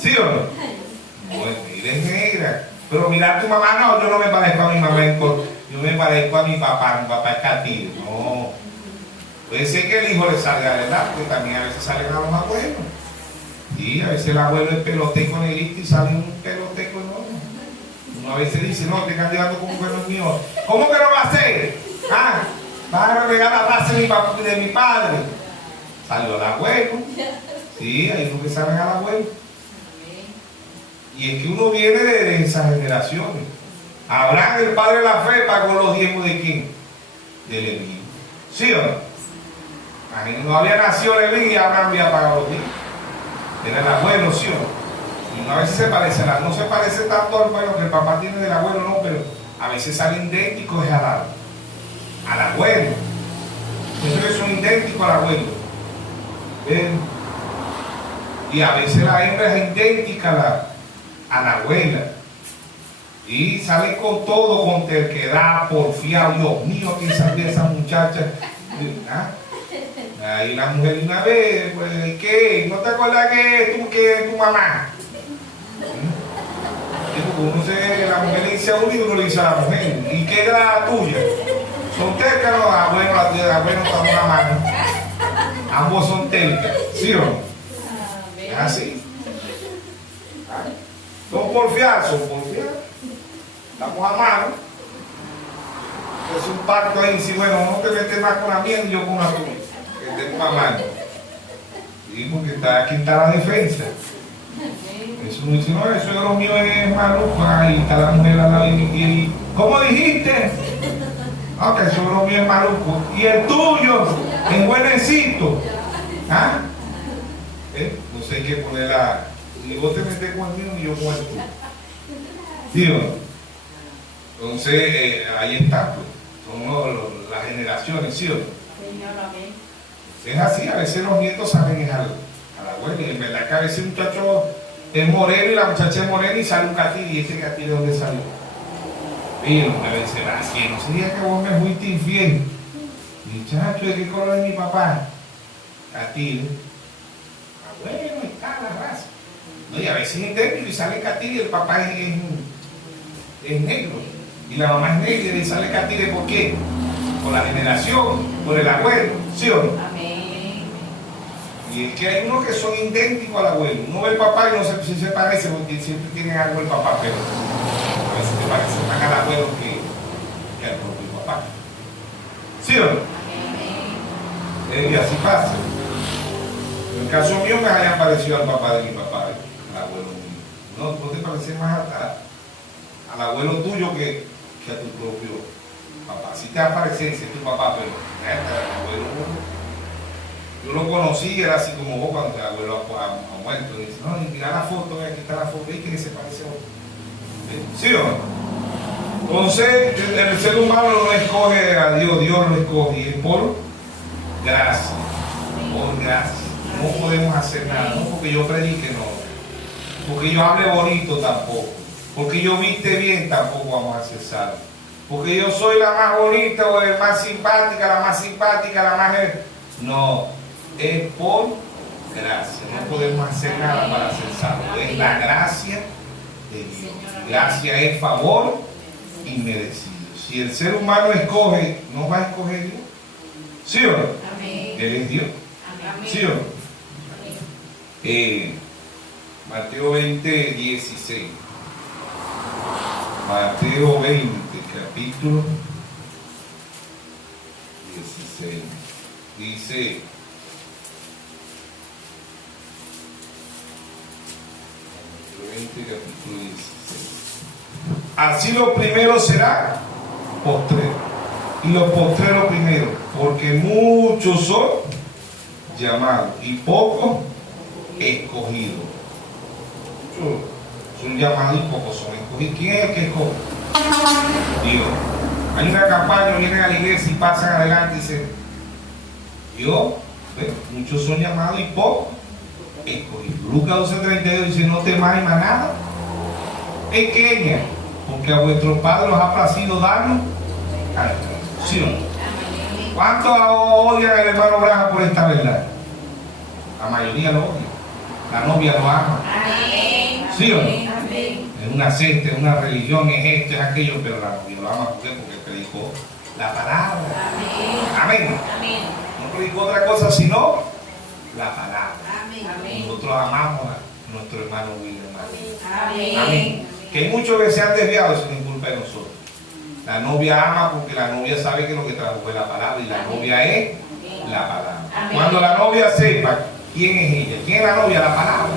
¿Sí o no? Bueno, eres negra. Pero mira a tu mamá, no, yo no me parezco a mi mamá, yo me parezco a mi papá es catillo. No. Puede ser que el hijo le salga, ¿verdad? Porque también a veces salen a los abuelos. Y a veces el abuelo es peloteco negrito y sale un peloteco enorme. Uno a veces dice, no, te candidato como que no es mío. ¿Cómo que no va a ser? Ah, vas a regar la raza de mi padre. Salió el abuelo. Sí, hay unos que salen al abuelo. Y es que uno viene de esas generaciones. Abraham, el padre de la fe, pagó los diezmos de quién? De Leví. ¿Sí o no? No había nacido Leví y Abraham había pagado los diezmos. Era el abuelo, ¿sí o no? Y una vez se parece, no se parece tanto al abuelo que el papá tiene del abuelo, no, pero a veces salen idénticos al abuelo. Entonces son idénticos al abuelo. ¿Ven? Y a veces la hembra es idéntica a la abuela. Y sale con todo, con terquedad, porfiado. Dios mío, ¿quién sabía esa muchacha? ¿Ah? Ahí la mujer de una vez, pues, ¿qué? ¿No te acuerdas que es tu mamá? La mujer le dice a uno y uno le dice a la mujer. ¿Y qué era la tuya? ¿Son tercas? No, bueno, la tuya, bueno, está una mano. Ambos son tercas, ¿sí o no? Es así. Son porfiados. Estamos a mano. Es un pacto ahí, si bueno, no te metes más con la mía ni yo con la tuya. Que estemos a mano. Sí, porque aquí está la defensa. Eso no dice, no, eso de los míos es maluco. Ahí está la mujer al lado y ¿cómo dijiste? Ok, eso de los míos es maluco. Y el tuyo, en buenecito. ¿Ah? No sé qué poner la. Ni vos te metes con el mío ni yo con el tuyo. ¿Sí o no? Entonces, ahí está, pues. Son las generaciones, ¿sí o no? Es así, a veces los nietos salen a la abuela, y en verdad que a veces un muchacho es moreno y la muchacha es morena y sale un catil, y ese catil ¿de dónde salió? Y no me dice, así, no sería que vos me fuiste infiel. Muchacho, ¿de qué color es mi papá? Catil. Bueno, está la raza. No, y a veces es idéntico y sale catire y el papá es negro. Y la mamá es negra y sale catire, ¿por qué? Por la generación, por el abuelo, ¿sí o no? Amén. Y es que hay unos que son idénticos al abuelo. Uno ve el papá y no sé si se parece porque siempre tienen algo el papá, pero a veces te parece más al abuelo que al propio papá. ¿Sí o no? Y así pasa. En el caso mío me hayan parecido al papá de mi papá, al abuelo mío. No te pareces más al abuelo tuyo que a tu propio papá. Si te aparece ese tu papá, pero el abuelo yo lo conocí, era así como vos cuando el abuelo ha muerto. Y dice, no, mira la foto, aquí está la foto, y que se parece a vos. ¿Sí o no? Entonces, el ser humano no escoge a Dios, Dios lo escoge, y es por gracia, por gracia. No podemos hacer nada, no porque yo predique, no. Porque yo hable bonito, tampoco. Porque yo viste bien, tampoco vamos a ser salvos. Porque yo soy la más bonita o la más simpática, la más... No, es por gracia. No podemos hacer nada para ser salvos. Es la gracia de Dios. Gracia es favor inmerecido. Si el ser humano escoge, ¿no va a escoger Dios? ¿Sí o no? Él es Dios. ¿Sí o no? Mateo 20, 16. Mateo 20, capítulo 16. Dice: Mateo 20, capítulo 16. Así lo primero será postrero, y los postreros primero, porque muchos son llamados y pocos escogidos. Muchos son llamados y pocos son escogidos. ¿Quién es el que escoge? Dios. Hay una campaña, vienen a la iglesia y pasan adelante y dicen, Dios, muchos son llamados y pocos escogidos. Lucas 12:32 dice, no temáis manada pequeña, porque a vuestros padres os ha placido darnos a la ¿sí? ¿Cuántos odian al hermano Braja por esta verdad? La mayoría lo odia. La novia lo ama. ¿Sí o no? Es una secta, es una religión, es esto, es aquello, pero la novia lo ama. ¿Por qué? Porque predicó la palabra. Amén. No predicó otra cosa sino la palabra. Nosotros amamos a nuestro hermano William. Amén. Que hay muchos que se han desviado, eso no es culpa de nosotros. La novia ama porque la novia sabe que lo que trajo fue la palabra y la novia es la palabra. Cuando la novia sepa quién es ella, quién es la novia, la palabra.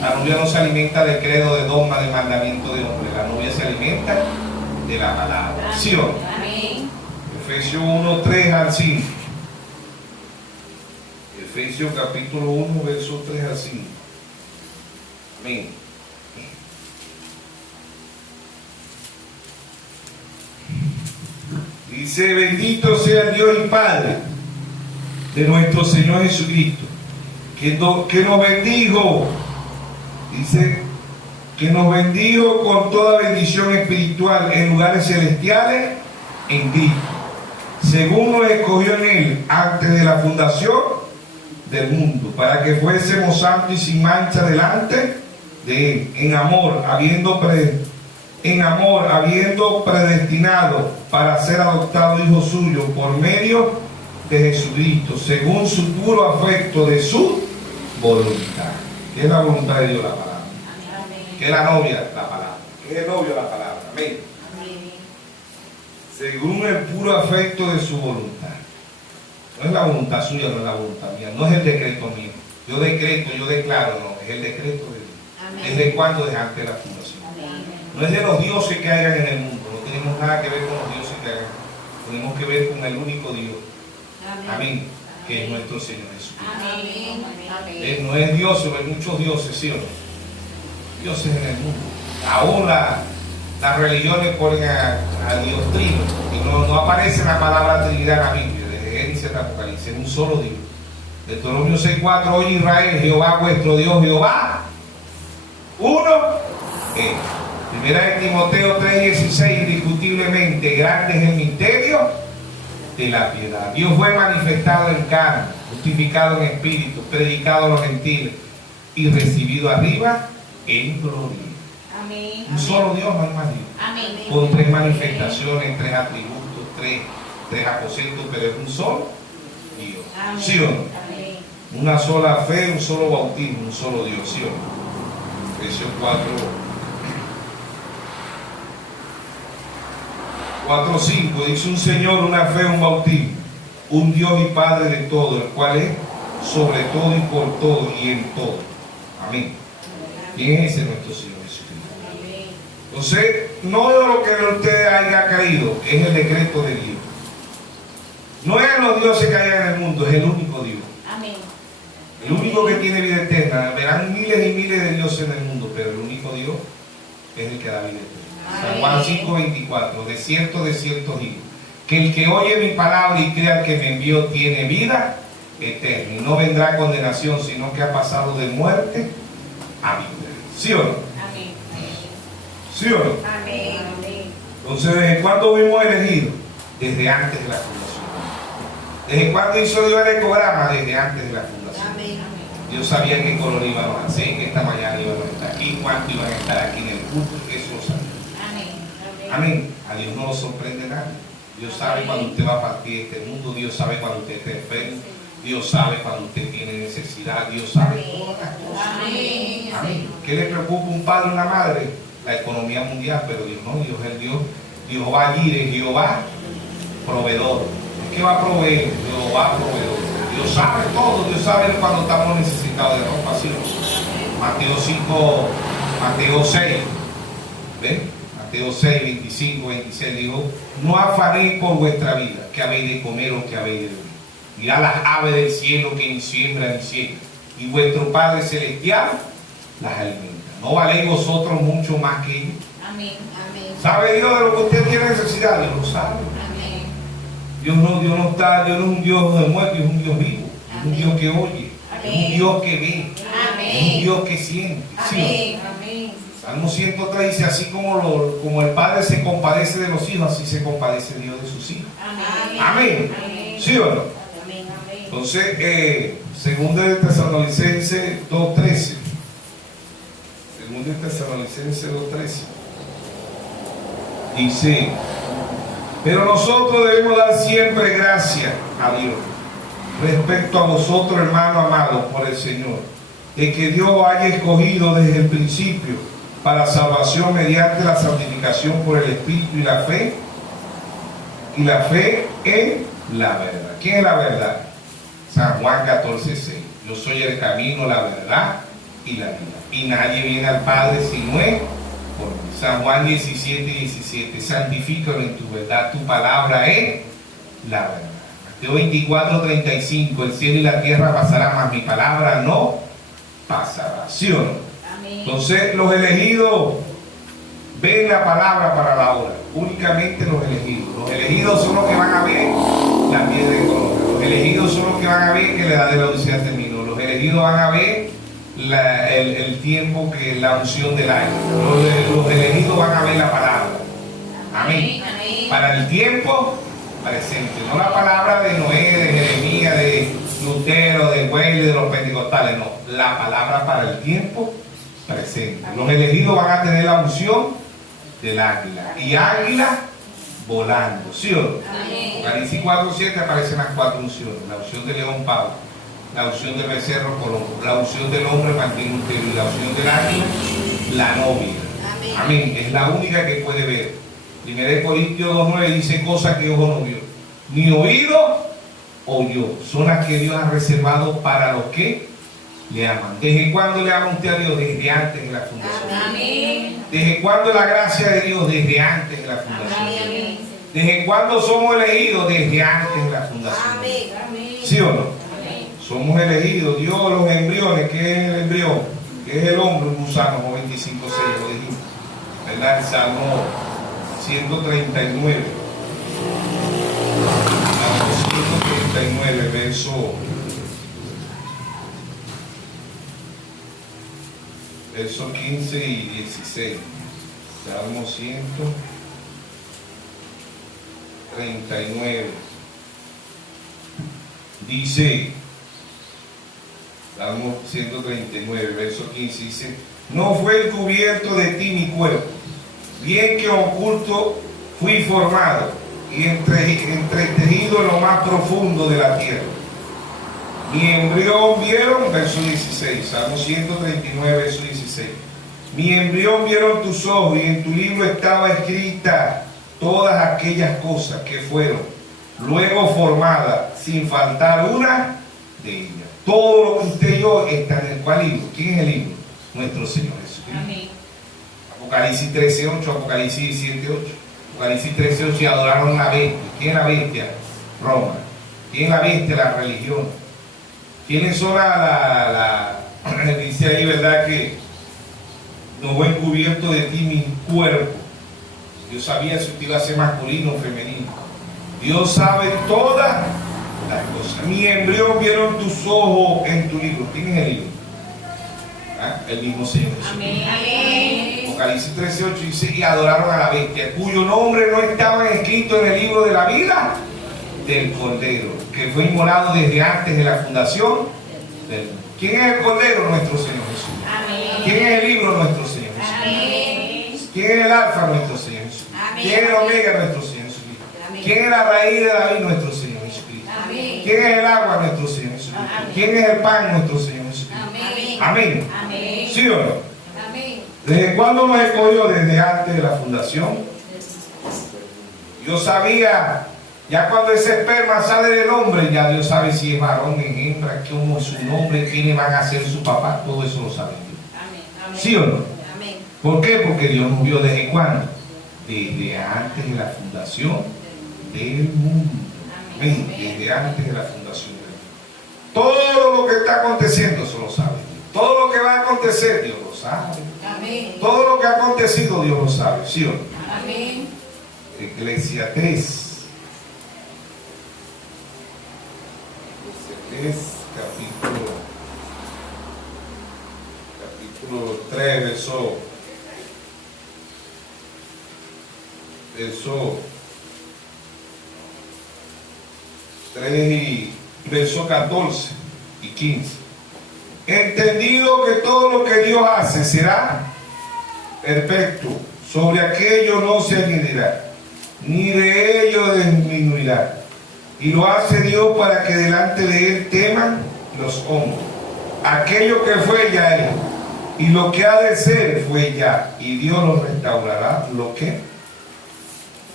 La novia no se alimenta de credo, de dogma, de mandamiento de hombre. La novia se alimenta de la palabra. ¿Sí o no? Efesios 1, 3 al 5. Efesios capítulo 1, verso 3 al 5. Amén. Dice, bendito sea el Dios y Padre de nuestro Señor Jesucristo, que nos bendijo, dice, que nos bendijo con toda bendición espiritual en lugares celestiales en Cristo, según nos escogió en Él antes de la fundación del mundo, para que fuésemos santos y sin mancha delante de Él, en amor, habiendo predestinado para ser adoptado hijo suyo por medio de Jesucristo, según su puro afecto de su voluntad. ¿Qué es la voluntad de Dios? La palabra. ¿Qué es la novia? La palabra. ¿Qué es el novio? La palabra. Amén. Según el puro afecto de su voluntad. No es la voluntad suya, no es la voluntad mía, no es el decreto mío. Yo decreto, yo declaro, no, es el decreto de Dios. ¿Desde cuándo? Desde antes de la fundación. No es de los dioses que hayan en el mundo, no tenemos nada que ver con los dioses que hayan. Tenemos que ver con el único Dios. Amén. Que es nuestro Señor Jesucristo. Él no es Dios, pero hay muchos dioses, ¿sí o no? Dioses en el mundo. Aún las religiones ponen a Dios trino. Y no aparece la palabra Trinidad en la Biblia, desde Génesis hasta Apocalipsis, es un solo Dios. Deuteronomio 6:4, oye Israel, Jehová vuestro Dios, Jehová, uno es. Primera de Timoteo 3:16, indiscutiblemente grande es el misterio de la piedad. Dios fue manifestado en carne, justificado en espíritu, predicado a los gentiles, y recibido arriba en gloria. Amén. Un solo Dios, no hay más Dios. Amén. Con tres manifestaciones, tres atributos, tres aposentos, pero es un solo Dios. Amén. ¿Sí o no? Amén. Una sola fe, un solo bautismo, un solo Dios. ¿Sí o no? Efesios 4:5 dice: un Señor, una fe, un bautismo, un Dios y Padre de todo, el cual es sobre todo y por todo y en todo. Amén. ¿Quién es ese nuestro Señor Jesucristo? Amén. Entonces, no es lo que usted haya creído, es el decreto de Dios. No es los dioses que hay en el mundo, es el único Dios. Amén. El único que tiene vida eterna. Verán miles y miles de dioses en el mundo, pero el único Dios es el que da vida eterna. San Juan 5:24, de cierto digo, que el que oye mi palabra y crea que me envió tiene vida eterna y no vendrá a condenación, sino que ha pasado de muerte a vida. ¿Sí o no? Amén. ¿Sí o no? Amén. Amén. Entonces, ¿desde cuándo fuimos elegidos? Desde antes de la fundación. ¿Desde cuándo hizo Dios el ecograma? Desde antes de la fundación. Amén. Dios sabía qué color íbamos a hacer, que esta mañana íbamos a estar aquí, cuánto iban a estar aquí en el culto, eso lo sabía. Amén. Amén. A Dios no lo sorprende nada. Dios sabe cuando usted va a partir de este mundo, Dios sabe cuando usted está enfermo, Dios sabe cuando usted tiene necesidad, Dios sabe todas las cosas. Amén. Amén. ¿Qué le preocupa a un padre o una madre? La economía mundial, pero Dios no, Dios es el Dios. Jehová Jireh, Jehová proveedor. ¿Qué va a proveer? Jehová proveedor. Dios sabe todo, Dios sabe cuando estamos necesitados de ropa. ¿Sí? Mateo 6, ¿ven? Mateo 6, 25, 26 dijo: no afanéis por vuestra vida, que habéis de comer o que habéis de beber. Mirad las aves del cielo que siembran y ciegan, y vuestro Padre Celestial las alimenta. ¿No valéis vosotros mucho más que ellos? Amén. Amén. ¿Sabe Dios de lo que usted tiene necesidad? Dios lo sabe. Amén. Dios no es un Dios de muerte, es un Dios vivo, es un Dios que oye, es un Dios que ve, es un Dios que siente. ¿Sí? Amén. Salmo 103 dice: así como el Padre se compadece de los hijos, así se compadece Dios de sus hijos. Amén. Amén. ¿Sí o no? Amén. Amén. Entonces, segundo de Tesalonicenses 2:13. Segundo de Tesalonicenses 2:13. Dice: pero nosotros debemos dar siempre gracias a Dios respecto a vosotros, hermanos amados por el Señor, de que Dios haya escogido desde el principio para salvación mediante la santificación por el Espíritu y la fe en la verdad. ¿Quién es la verdad? San Juan 14:6. Yo soy el camino, la verdad y la vida, y nadie viene al Padre si no es por mí. San Juan 17:17. Santifícalo en tu verdad, tu palabra es la verdad. Mateo 24:35. El cielo y la tierra pasarán, mas mi palabra no pasará. ¿Sí o no? Amén. Entonces, los elegidos ven la palabra para la obra. Únicamente los elegidos. Los elegidos son los que van a ver la piedra de color. Los elegidos son los que van a ver que la edad de la Odisea terminó. Los elegidos van a ver el tiempo que la unción del año. Los elegidos van a ver la palabra. Amén. Amén. Para el tiempo presente. No la palabra de Noé, de Jeremías, de Lutero, de Wesley, de los pentecostales. No. La palabra para el tiempo presente. Los elegidos van a tener la unción del águila. Y águila volando. ¿Sí o no? Amén. Apocalipsis 4:7 aparecen las cuatro unciones. La unción del león Pablo, la unción del becerro colombo, la unción del hombre Martín Lutero y la unción del águila, la novia. Amén. Amén. Es la única que puede ver. 1 Corintios 2:9 dice: cosas que ojo no vio, ni oído oyó, son las que Dios ha reservado para los que le aman. ¿Desde cuándo le ama usted a Dios? Desde antes de la fundación. Amén. ¿Desde cuándo la gracia de Dios? Desde antes de la fundación. Amén. ¿Desde cuándo somos elegidos? Desde antes de la fundación. Amén. ¿Sí o no? Amén. Somos elegidos. Dios, los embriones, ¿qué es el embrión? ¿Qué es el hombre? Un gusano, como 25:6 lo dijimos. ¿Verdad? El Salmo 139. Salmo 139, verso 15 y 16. Salmo 139. Dice: Salmo 139, verso 15, dice: no fue encubierto de ti mi cuerpo, bien que oculto fui formado y entretejido en lo más profundo de la tierra. Mi embrión vieron, verso 16, Salmo 139, verso 16. Mi embrión vieron tus ojos y en tu libro estaba escrita todas aquellas cosas que fueron luego formadas, sin faltar una de ellas. Todo lo que usted y yo está en el cual libro. ¿Quién es el libro? Nuestro Señor Jesucristo. Amén. Apocalipsis 13:8, Apocalipsis 17:8. Apocalipsis 13:8, y adoraron a la bestia. ¿Quién es la bestia? Roma. ¿Quién es la bestia? La religión. ¿Quiénes son dice ahí, verdad, que no fue encubierto de ti mi cuerpo? Dios sabía si usted iba a ser masculino o femenino. Dios sabe todas las cosas. Mi embrión vieron tus ojos en tu libro. ¿Quién es el libro? ¿Ah? El mismo Señor. Amén. Amén. Apocalipsis 13:8 dice: y adoraron a la bestia, cuyo nombre no estaba escrito en el libro de la vida del Cordero, que fue inmolado desde antes de la fundación del mundo. ¿Quién es el Cordero? Nuestro Señor Jesús. Amén. ¿Quién es el libro? Nuestro Señor Jesús. Amén. ¿Quién es el alfa? Nuestro Señor Jesús. Amén. ¿Quién es el omega? Nuestro Señor Jesucristo. Amén. ¿Quién es la raíz de David? Nuestro Señor Jesucristo. Amén. ¿Quién es el agua? Nuestro Señor Jesucristo. Amén. ¿Quién es el pan? Nuestro Señor Jesucristo. Amén. Amén. Amén. ¿Sí o no? Amén. ¿Desde cuándo nos escogió? Desde antes de la fundación. Dios sabía, ya cuando ese esperma sale del hombre, ya Dios sabe si es varón, es hembra, cómo es su nombre, quiénes van a ser su papá, todo eso lo sabe Dios. Amén. ¿Sí o no? Amén. ¿Por qué? Porque Dios nos vio desde cuándo. Desde antes de la fundación del mundo. Amén. Desde antes de la fundación del mundo. Todo lo que está aconteciendo, eso lo sabe Dios. Todo lo que va a acontecer, Dios lo sabe. Amén. Todo lo que ha acontecido, Dios lo sabe. ¿Sí o no? Amén. Eclesiastés. Capítulo 3, verso 3 y verso 14 y 15. Entendido que todo lo que Dios hace será perfecto, sobre aquello no se añadirá, ni de ello disminuirá. Y lo hace Dios para que delante de Él teman los hombres. Aquello que fue ya es, y lo que ha de ser fue ya, y Dios lo restaurará lo que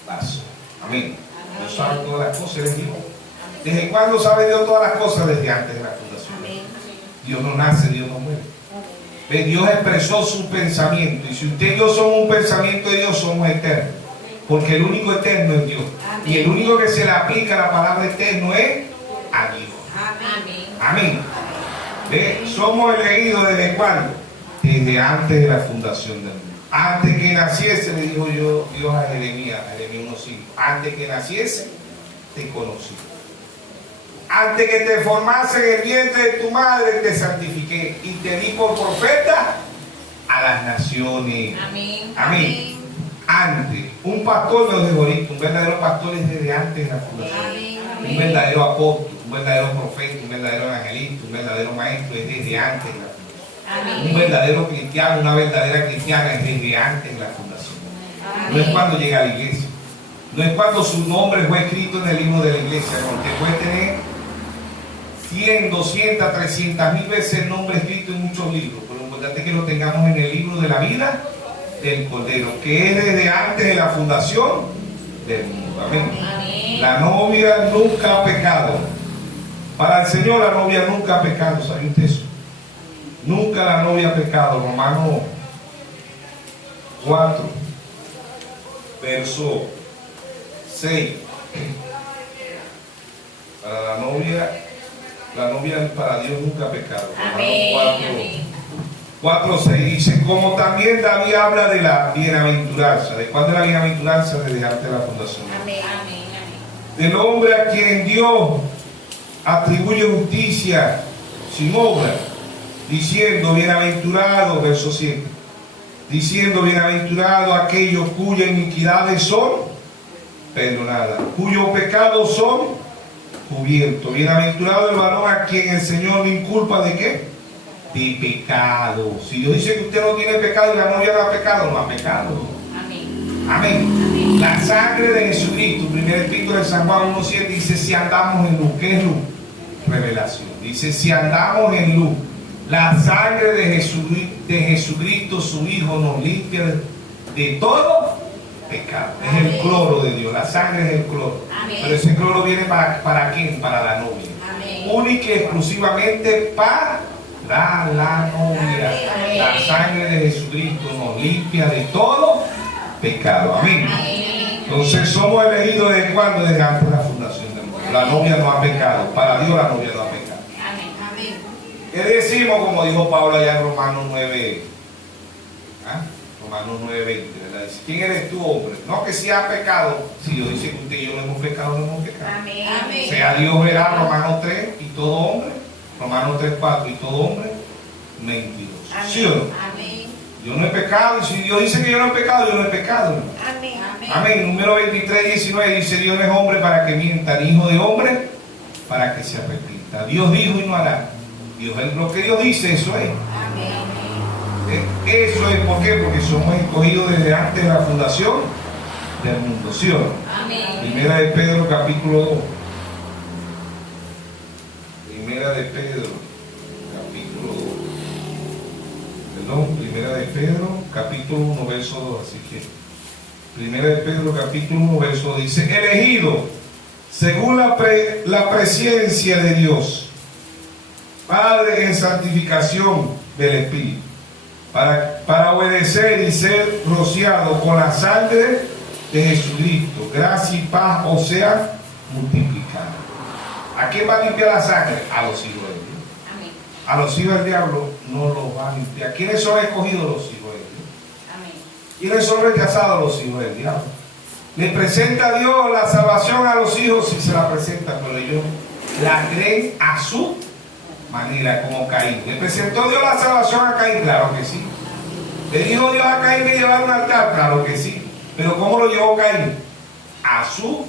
pasó. Amén. Dios sabe todas las cosas, es Dios. ¿Desde cuándo sabe Dios todas las cosas? Desde antes de la fundación. Amén. Dios no nace, Dios no muere. Dios expresó su pensamiento, y si usted y yo somos un pensamiento de Dios, somos eternos, porque el único eterno es Dios. Amén. Y el único que se le aplica la palabra eterno es a Dios. Amén. Amén. Somos elegidos ¿desde cuándo? Desde antes de la fundación del mundo. Antes que naciese, le dijo Dios a Jeremías 1:5, antes que naciese, te conocí. Antes que te formase en el vientre de tu madre, te santifiqué y te di por profeta a las naciones. Amén. Amén. Antes, un pastor no es de ahorita, un verdadero pastor es desde antes de la fundación. Amén. Un verdadero apóstol, un verdadero profeta, un verdadero evangelista, un verdadero maestro es desde antes de la fundación. Amén. Un verdadero cristiano, una verdadera cristiana es desde antes de la fundación. Amén. No es cuando llega a la iglesia. No es cuando su nombre fue escrito en el libro de la iglesia. Porque puede tener 100, 200, 300,000 veces el nombre escrito en muchos libros. Pero lo importante es que lo tengamos en el libro de la vida del Cordero, que es desde antes de la fundación del mundo. Amén. Amén. La novia nunca ha pecado. Para el Señor la novia nunca ha pecado. ¿Sabe usted eso? Nunca la novia ha pecado. Romanos 4, verso 6. Para la novia para Dios nunca ha pecado. Amén. Romanos 4:6 dice: como también David habla de la bienaventuranza. ¿De cuál de la bienaventuranza? Desde antes de la fundación. Amén. Amén. Del hombre a quien Dios atribuye justicia sin obra, diciendo bienaventurado, verso 7, diciendo bienaventurado aquellos cuyas iniquidades son perdonadas, cuyos pecados son cubierto. Bienaventurado el varón a quien el Señor no inculpa ¿de qué? De pecado. Si Dios dice que usted no tiene pecado y la novia no ha pecado, no ha pecado. Amén. Amén. La sangre de Jesucristo, primera epístola de San Juan 1:7 dice si andamos en luz. ¿Qué es luz? Revelación. Dice si andamos en luz. La sangre de Jesucristo, su Hijo, nos limpia de todo pecado. Es el cloro de Dios. La sangre es el cloro. Amén. Pero ese cloro viene ¿para quién? Para la novia. Amén. Única y exclusivamente para la novia. Amén. La sangre de Jesucristo nos limpia de todo pecado. Amén. Amén. Entonces somos elegidos ¿desde cuándo? Desde antes de la fundación del mundo. La novia no ha pecado. Para Dios la novia no ha pecado. Amén. Amén. ¿Qué decimos? Como dijo Pablo allá en Romanos 9. Romanos 9:20, ¿verdad? Dice, ¿quién eres tú, hombre? No que si ha pecado. Si Dios dice que usted y yo no hemos pecado, no hemos pecado. Amén. O sea, Dios verá Romanos 3 y todo hombre, Romanos 3:4 y todo hombre, mentiroso. ¿Sí o no? Amén. Yo no he pecado, y si Dios dice que yo no he pecado, yo no he pecado. Amén. Amén. Número 23:19 dice, Dios no es hombre para que mienta, ni hijo de hombre para que se arrepienta. Dios dijo y no hará. Dios, lo que Dios dice, eso es. Amén. Eso es, ¿por qué? Porque somos escogidos desde antes de la fundación del mundo, ¿sí o no? Amén. Primera de Pedro, capítulo 2. Primera de Pedro, capítulo 2. Perdón, Primera de Pedro, capítulo 1, verso 2. Así que, Primera de Pedro, capítulo 1, verso 2. Dice, elegido, según la presencia de Dios, Padre en santificación del Espíritu, para obedecer y ser rociado con la sangre de Jesucristo, gracia y paz o sea multiplicada. ¿A quién va a limpiar la sangre? A los hijos de Dios. Amén. A los hijos del diablo no los va a limpiar. ¿Quiénes son escogidos? Los hijos de Dios. Amén. ¿Quiénes son rechazados? Los hijos del diablo. Le presenta a Dios la salvación a los hijos si se la presenta, pero ellos la creen a su manera, como Caín. ¿Le presentó Dios la salvación a Caín? Claro que sí. ¿Le dijo Dios a Caín que llevara un altar? Claro que sí. Pero ¿cómo lo llevó Caín? A su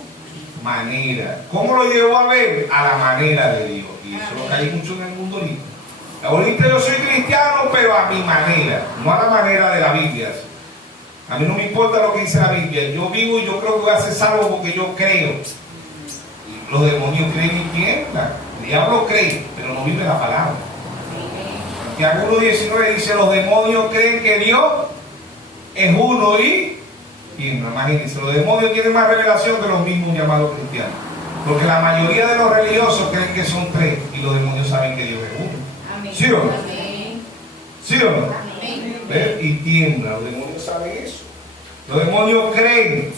manera. ¿Cómo lo llevó a ver? A la manera de Dios. Y eso lo que hay mucho en el mundo ahorita. Ahorita yo soy cristiano, pero a mi manera, no a la manera de la Biblia. A mí no me importa lo que dice la Biblia. Yo vivo y yo creo que voy a ser salvo porque yo creo. Los demonios creen y tiemblan. El diablo cree, pero no vive la palabra. Santiago 1:19 dice, los demonios creen que Dios es uno y tiemblan. Imagínense, los demonios tienen más revelación que los mismos llamados cristianos. Porque la mayoría de los religiosos creen que son tres y los demonios saben que Dios es uno. Amén. ¿Sí o no? Amén. ¿Sí o no? Amén. ¿Ves? Y tiemblan, los demonios saben eso. Los demonios creen.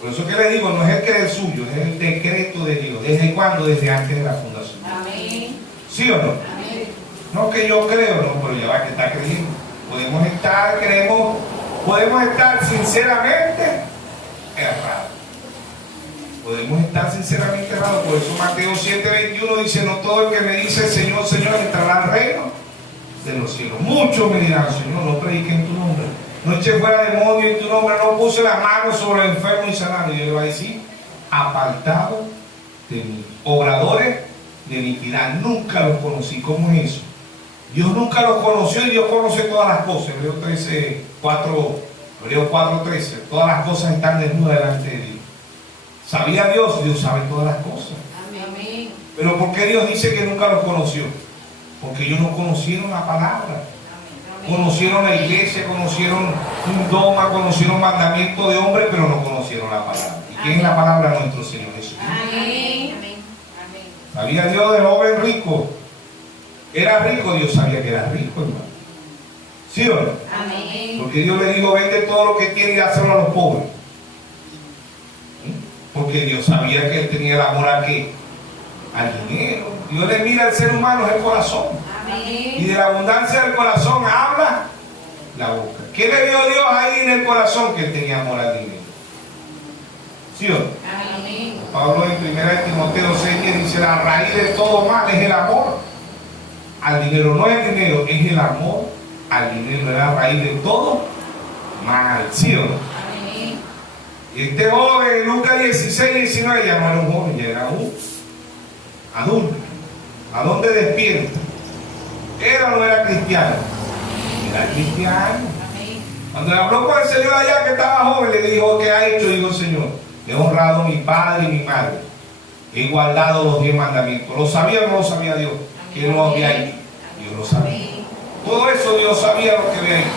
Por eso que les digo, no es el creer suyo, es el decreto de Dios. ¿Desde cuándo? Desde antes de la fundación. Amén. ¿Sí o no? Amén. No que yo creo, no, pero ya va que está creyendo. Podemos estar sinceramente errados. Podemos estar sinceramente errados. Por eso Mateo 7:21 dice, no todo el que me dice Señor, Señor, entrará al reino de los cielos. Muchos me dirán, Señor, no prediqué en tu nombre, no eché fuera demonio en tu nombre, no puse la mano sobre el enfermo y sanado. Y Dios le va a decir, apartado de mí, obradores de iniquidad, nunca los conocí. ¿Cómo es eso? Dios nunca los conoció y Dios conoce todas las cosas. Hebreos 4:13, todas las cosas están desnudas delante de Dios. ¿Sabía Dios? Dios sabe todas las cosas. Amén. Pero ¿por qué Dios dice que nunca los conoció? Porque ellos no conocieron la palabra. Conocieron la iglesia, conocieron un dogma, conocieron mandamiento de hombre, pero no conocieron la palabra. ¿Y quién es la palabra? Nuestro Señor Jesús. Amén. ¿Sabía Dios del joven rico? ¿Era rico? Dios sabía que era rico, hermano. ¿Sí o no? Amén. Porque Dios le dijo, vende todo lo que tiene y dáselo a los pobres. Porque Dios sabía que él tenía el amor a qué? Al dinero. Dios le mira al ser humano, es el corazón. Y de la abundancia del corazón habla la boca. ¿Qué le dio Dios ahí en el corazón? Que él tenía amor al dinero. ¿Sí o no? Amén. Pablo en 1 Timoteo 6 dice, la raíz de todo mal es el amor al dinero. No es el dinero, es el amor al dinero. Es la raíz de todo mal. ¿Sí o no? Amén. Este joven, Lucas 16:19, ya no era un joven, ya era un adulto. ¿A dónde despierta? ¿Era o no era cristiano? Era cristiano. Amén. Cuando le habló con el Señor allá que estaba joven, le dijo: ¿qué ha hecho? Dijo: Señor, he honrado a mi padre y mi madre. He guardado los 10 mandamientos. ¿Lo sabía o no lo sabía Dios? ¿Quién lo había hecho? Dios lo sabía. Todo eso Dios sabía lo que había hecho.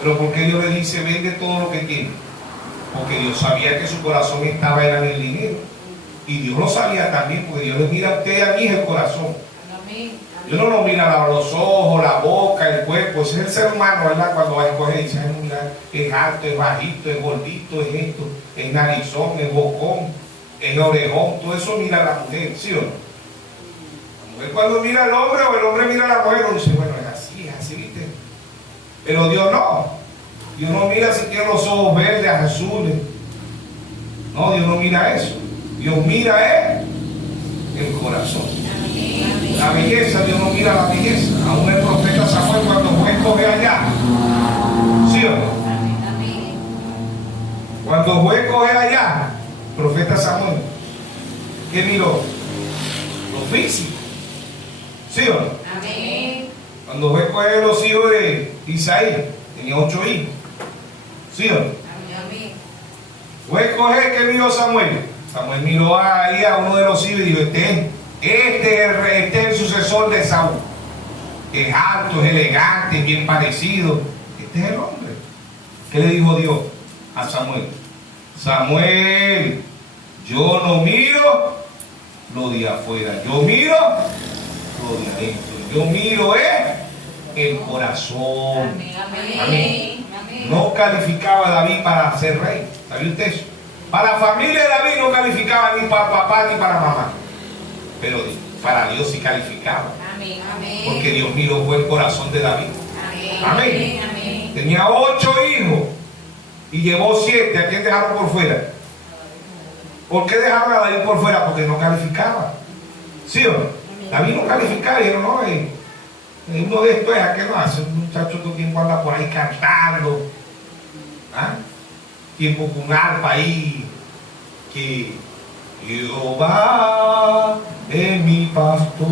Pero ¿por qué Dios le dice: vende todo lo que tiene? Porque Dios sabía que su corazón estaba en el dinero. Y Dios lo sabía también, porque Dios le mira a usted y a mí el corazón. Amén. Dios no nos mira los ojos, la boca, el cuerpo. Ese es el ser humano, ¿verdad? Cuando va a escoger, dice: ay, mira, es alto, es bajito, es gordito, es esto, es narizón, es bocón, es orejón. Todo eso mira a la mujer, ¿sí o no? La mujer cuando mira al hombre o el hombre mira a la mujer, uno dice: bueno, es así, ¿viste? Pero Dios no. Dios no mira si tiene los ojos verdes, azules. No, Dios no mira eso. Dios mira el corazón. Amén. La belleza, Dios no mira la belleza. Aún el profeta Samuel, cuando fue a escoger allá, ¿sí o no? Amén. Cuando fue a escoger allá, profeta Samuel, ¿qué miró? Lo físico, ¿sí o no? Amén. Cuando fue a escoger los hijos de Isaí, tenía 8 hijos, ¿sí o no? Amén. Fue a escoger, ¿qué miró Samuel? Samuel miró ahí a uno de los hijos y dijo: este es el sucesor de Saúl. Es alto, es elegante, es bien parecido. Este es el hombre. ¿Qué le dijo Dios a Samuel? Samuel, yo no miro lo de afuera, yo miro lo de adentro. Yo miro el corazón. Amén. Amén. Amén. No calificaba a David para ser rey. ¿Sabía usted eso? Para la familia de David no calificaba ni para papá ni para mamá. Pero para Dios sí calificaba. Amén. Amén. Porque Dios miró fue el corazón de David. Amén. Amén. Amén. Tenía 8 hijos y llevó 7. ¿A quién dejaron por fuera? ¿Por qué dejaron a David por fuera? Porque no calificaba. ¿Sí o no? David no calificaba. Dijeron: no, uno de estos es aquel, no hace. Un muchacho todo el tiempo anda por ahí cantando. ¿Ah? Tiempo con arpa ahí. Que Jehová es mi pastor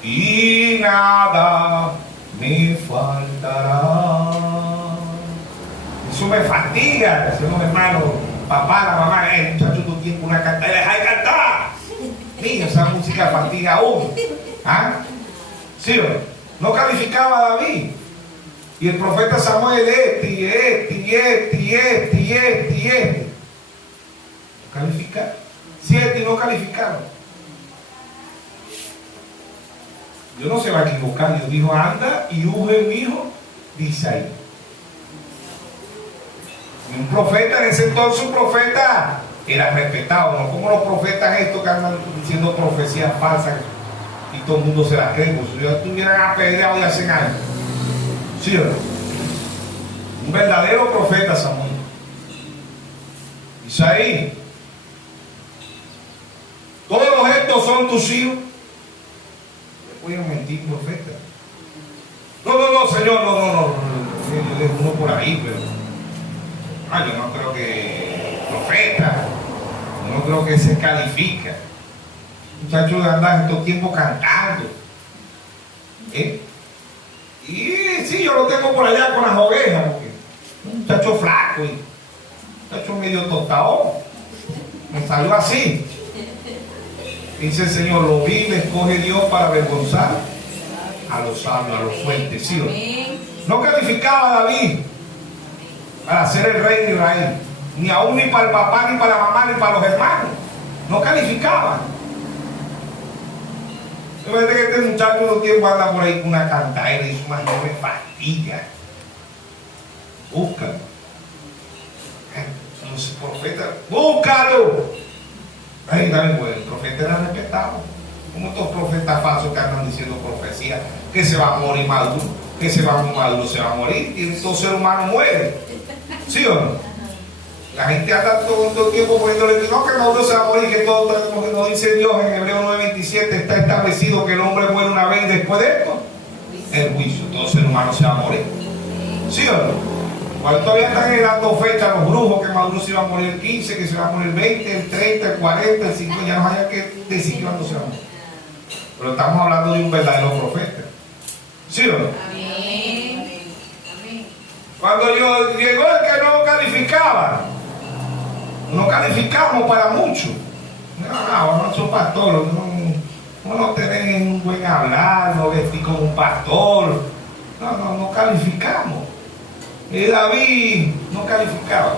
y nada me faltará. Eso me fatiga, decimos los hermanos, papá, la mamá: muchacho, tú tienes una cantada, deja de cantar. Mira, esa música fatiga a uno. ¿Ah? ¿Sí o no? No calificaba a David. Y el profeta Samuel, no calificaron. 7 y no calificaron. Dios no se va a equivocar. Dios dijo: anda y unge mi hijo de Isaí. Y un profeta, en ese entonces un profeta era respetado, no como los profetas estos que andan diciendo profecías falsas y todo el mundo se las cree. Pues si ya estuvieran apedreados de hace años. ¿Sí o no? Un verdadero profeta Samuel. Isaí, todos estos son tus hijos. Voy a mentir, profeta. No, Señor, no. Yo dejo uno por ahí, pero yo no creo que profeta, no creo que se califica. Muchachos andan todo el tiempo cantando. Y sí, yo lo tengo por allá con las ovejas, porque un muchacho flaco y un muchacho medio tostado. Me salió así. Dice el Señor: lo vil escoge Dios para avergonzar a los sabios, a los fuertes. ¿Sí o no? No calificaba a David para ser el rey de Israel, ni aún ni para el papá, ni para la mamá, ni para los hermanos. No calificaba. Yo que este muchacho todo el tiempo anda por ahí con una cantadera y su mano me fatiga. Búscalo. Entonces, profeta, búscalo. Ay, dale, pues, el profeta era respetado. Como estos profetas falsos que andan diciendo profecías, que se va a morir maduro, que se va a morir maduro, se va a morir, y todo ser humano muere. ¿Sí o no? La gente anda todo el tiempo poniéndole que nosotros se va a morir, que todo, como que nos dice Dios en Hebreo 9:27, está establecido que el hombre muere una vez y después de esto, el juicio. Todo ser humano se va a morir. ¿Sí o no? Cuando todavía están dando fecha a los brujos que Maduro se iba a morir el 15, que se iba a morir el 20, el 30, el 40, el 50, ya no haya que decir cuándo se va a morir. Pero estamos hablando de un verdadero profeta. ¿Sí o no? Amén. Amén. Cuando llegó el que no calificaba, no calificamos para mucho. No son pastores, no tienen un buen hablar, no vestir como un pastor. No calificamos. Y David no calificaba.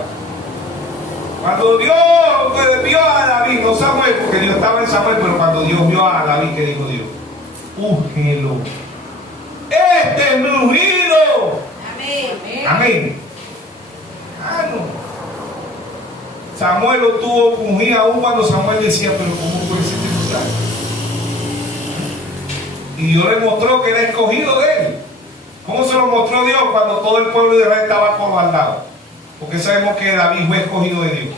Cuando Dios vio a David, no Samuel, porque Dios estaba en Samuel, pero cuando Dios vio a David, ¿qué dijo Dios? Úngelo. Este es mi ungido. Amén. Amén. No. Samuel lo tuvo ungido aún cuando Samuel decía, pero ¿cómo puede ser que no salga? Y Dios le mostró que era escogido de él. ¿Cómo se lo mostró Dios cuando todo el pueblo de Israel estaba acobardado? Porque sabemos que David fue escogido de Dios.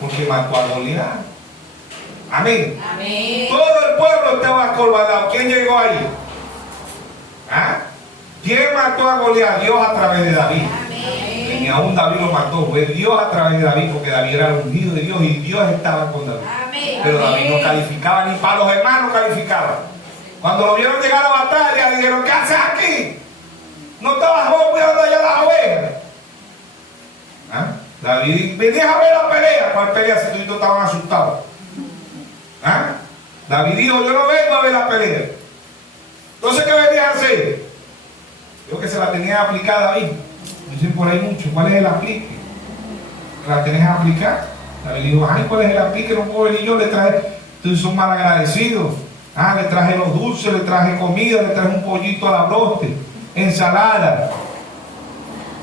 Porque mató a Goliat. Amén. Amén. Todo el pueblo estaba acobardado. ¿Quién llegó ahí? ¿Ah? ¿Quién mató a Goliat? Dios a través de David. Amén. Ni aún David lo mató. Fue Dios a través de David, porque David era el ungido de Dios y Dios estaba con David. Amén. Pero David no calificaba, ni para los hermanos calificaba. Cuando lo vieron llegar a la batalla, dijeron, ¿qué haces aquí? No estabas vos cuidando allá las ovejas. ¿Ah? David, venías a ver la pelea. ¿Cuál pelea? Si todos estaban asustados. ¿Ah? David dijo, yo no vengo a ver la pelea. Entonces, ¿qué venías a hacer? Creo que se la tenía aplicada David. Dicen por ahí mucho, ¿cuál es el aplique? ¿La tenés a aplicar? David dijo, ay, ¿cuál es el aplique? No puedo venir yo, le traje, ustedes son mal agradecidos. Le traje los dulces, le traje comida, le traje un pollito a la broste, ensalada.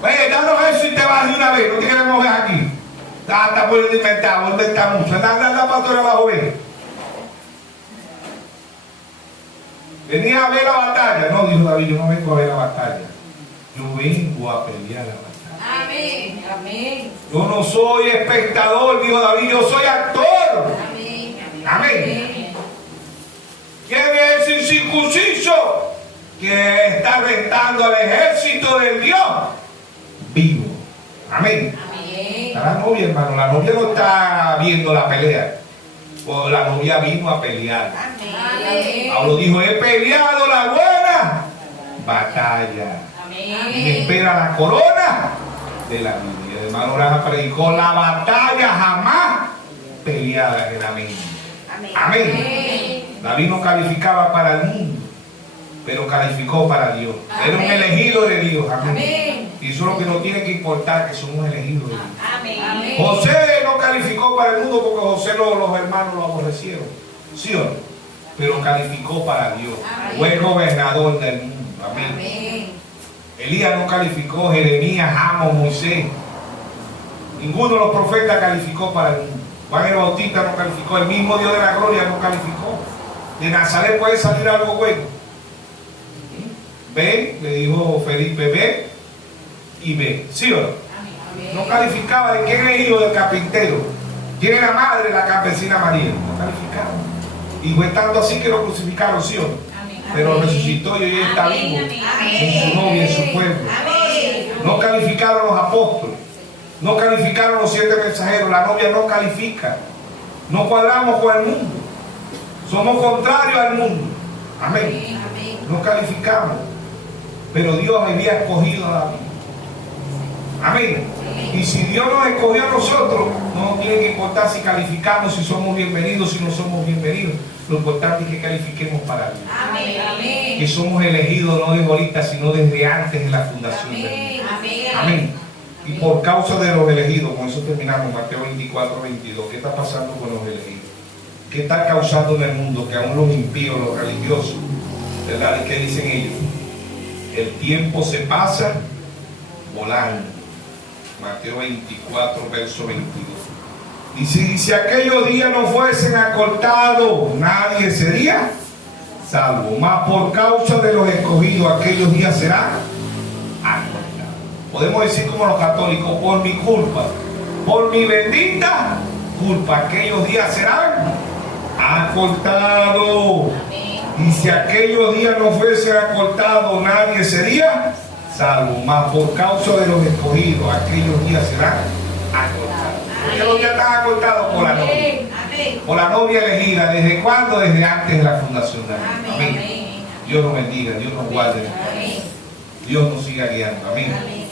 Oye, danos eso y te vas de una vez, no te queremos ver aquí. Está por inventar, mucho. Anda pastora a las ovejas. Venía a ver la batalla. No, dijo David, yo no vengo a ver la batalla. Yo vengo a pelear la batalla. Amén. Amén. Yo no soy espectador, dijo David, yo soy actor. Amén. Amén. ¿Quién es el incircunciso que está rentando al ejército del Dios vivo? Amén. Amén. Está la novia, hermano. La novia no está viendo la pelea. O la novia vino a pelear. Amén. Pablo dijo, he peleado la buena batalla. Y me espera la corona de la vida. El hermano Raja predicó la batalla jamás peleada en la mente. Amén. David no calificaba para el mundo, pero calificó para Dios. Era un elegido de Dios. Amén. Y eso es lo que nos tiene que importar, que somos elegidos de Dios. Amén. José no calificó para el mundo porque José los hermanos lo aborrecieron. ¿Sí o no? Pero calificó para Dios. Fue gobernador del mundo. Amén. Amén. Elías no calificó, Jeremías, Amos, Moisés. Ninguno de los profetas calificó para el mundo. Juan el Bautista no calificó, el mismo Dios de la gloria no calificó. De Nazaret puede salir algo bueno. Ve, le dijo Felipe, ve y ve. ¿Sí o no? No calificaba. ¿De quién es hijo del carpintero? ¿Quién es la madre de la campesina María? No calificaba. Y fue tanto así que lo crucificaron, ¿sí o no? Pero resucitó y hoy está vivo en su novia, en su pueblo. No calificaron los apóstoles. No calificaron los 7 mensajeros. La novia no califica. No cuadramos con el mundo. Somos contrarios al mundo. Amén. No calificamos. Pero Dios había escogido a David. Amén. Y si Dios nos escogió a nosotros, no nos tiene que importar si calificamos, si somos bienvenidos, si no somos bienvenidos. Lo importante es que califiquemos para Dios. Amén. Que somos elegidos no de ahorita, sino desde antes de la fundación del mundo. Amén. Y por causa de los elegidos, con eso terminamos, Mateo 24, 22. ¿Qué está pasando con los elegidos? ¿Qué está causando en el mundo? Que aún los impíos, los religiosos, ¿verdad? ¿Y qué dicen ellos? El tiempo se pasa volando. Mateo 24, verso 22. Dice, y si aquellos días no fuesen acortados, nadie sería salvo. Mas por causa de los escogidos, aquellos días serán acortados. Podemos decir como los católicos, por mi culpa, por mi bendita culpa, aquellos días serán acortados. Y si aquellos días no fuesen acortados, nadie sería salvo, mas por causa de los escogidos, aquellos días serán acortados. Porque los días están acortados por la novia. Amén. Por la novia elegida, ¿desde cuándo? Desde antes de la fundación del mundo. Amén. Amén. Dios nos bendiga, Dios nos guarde. Amén. Dios nos siga guiando. Amén. Amén.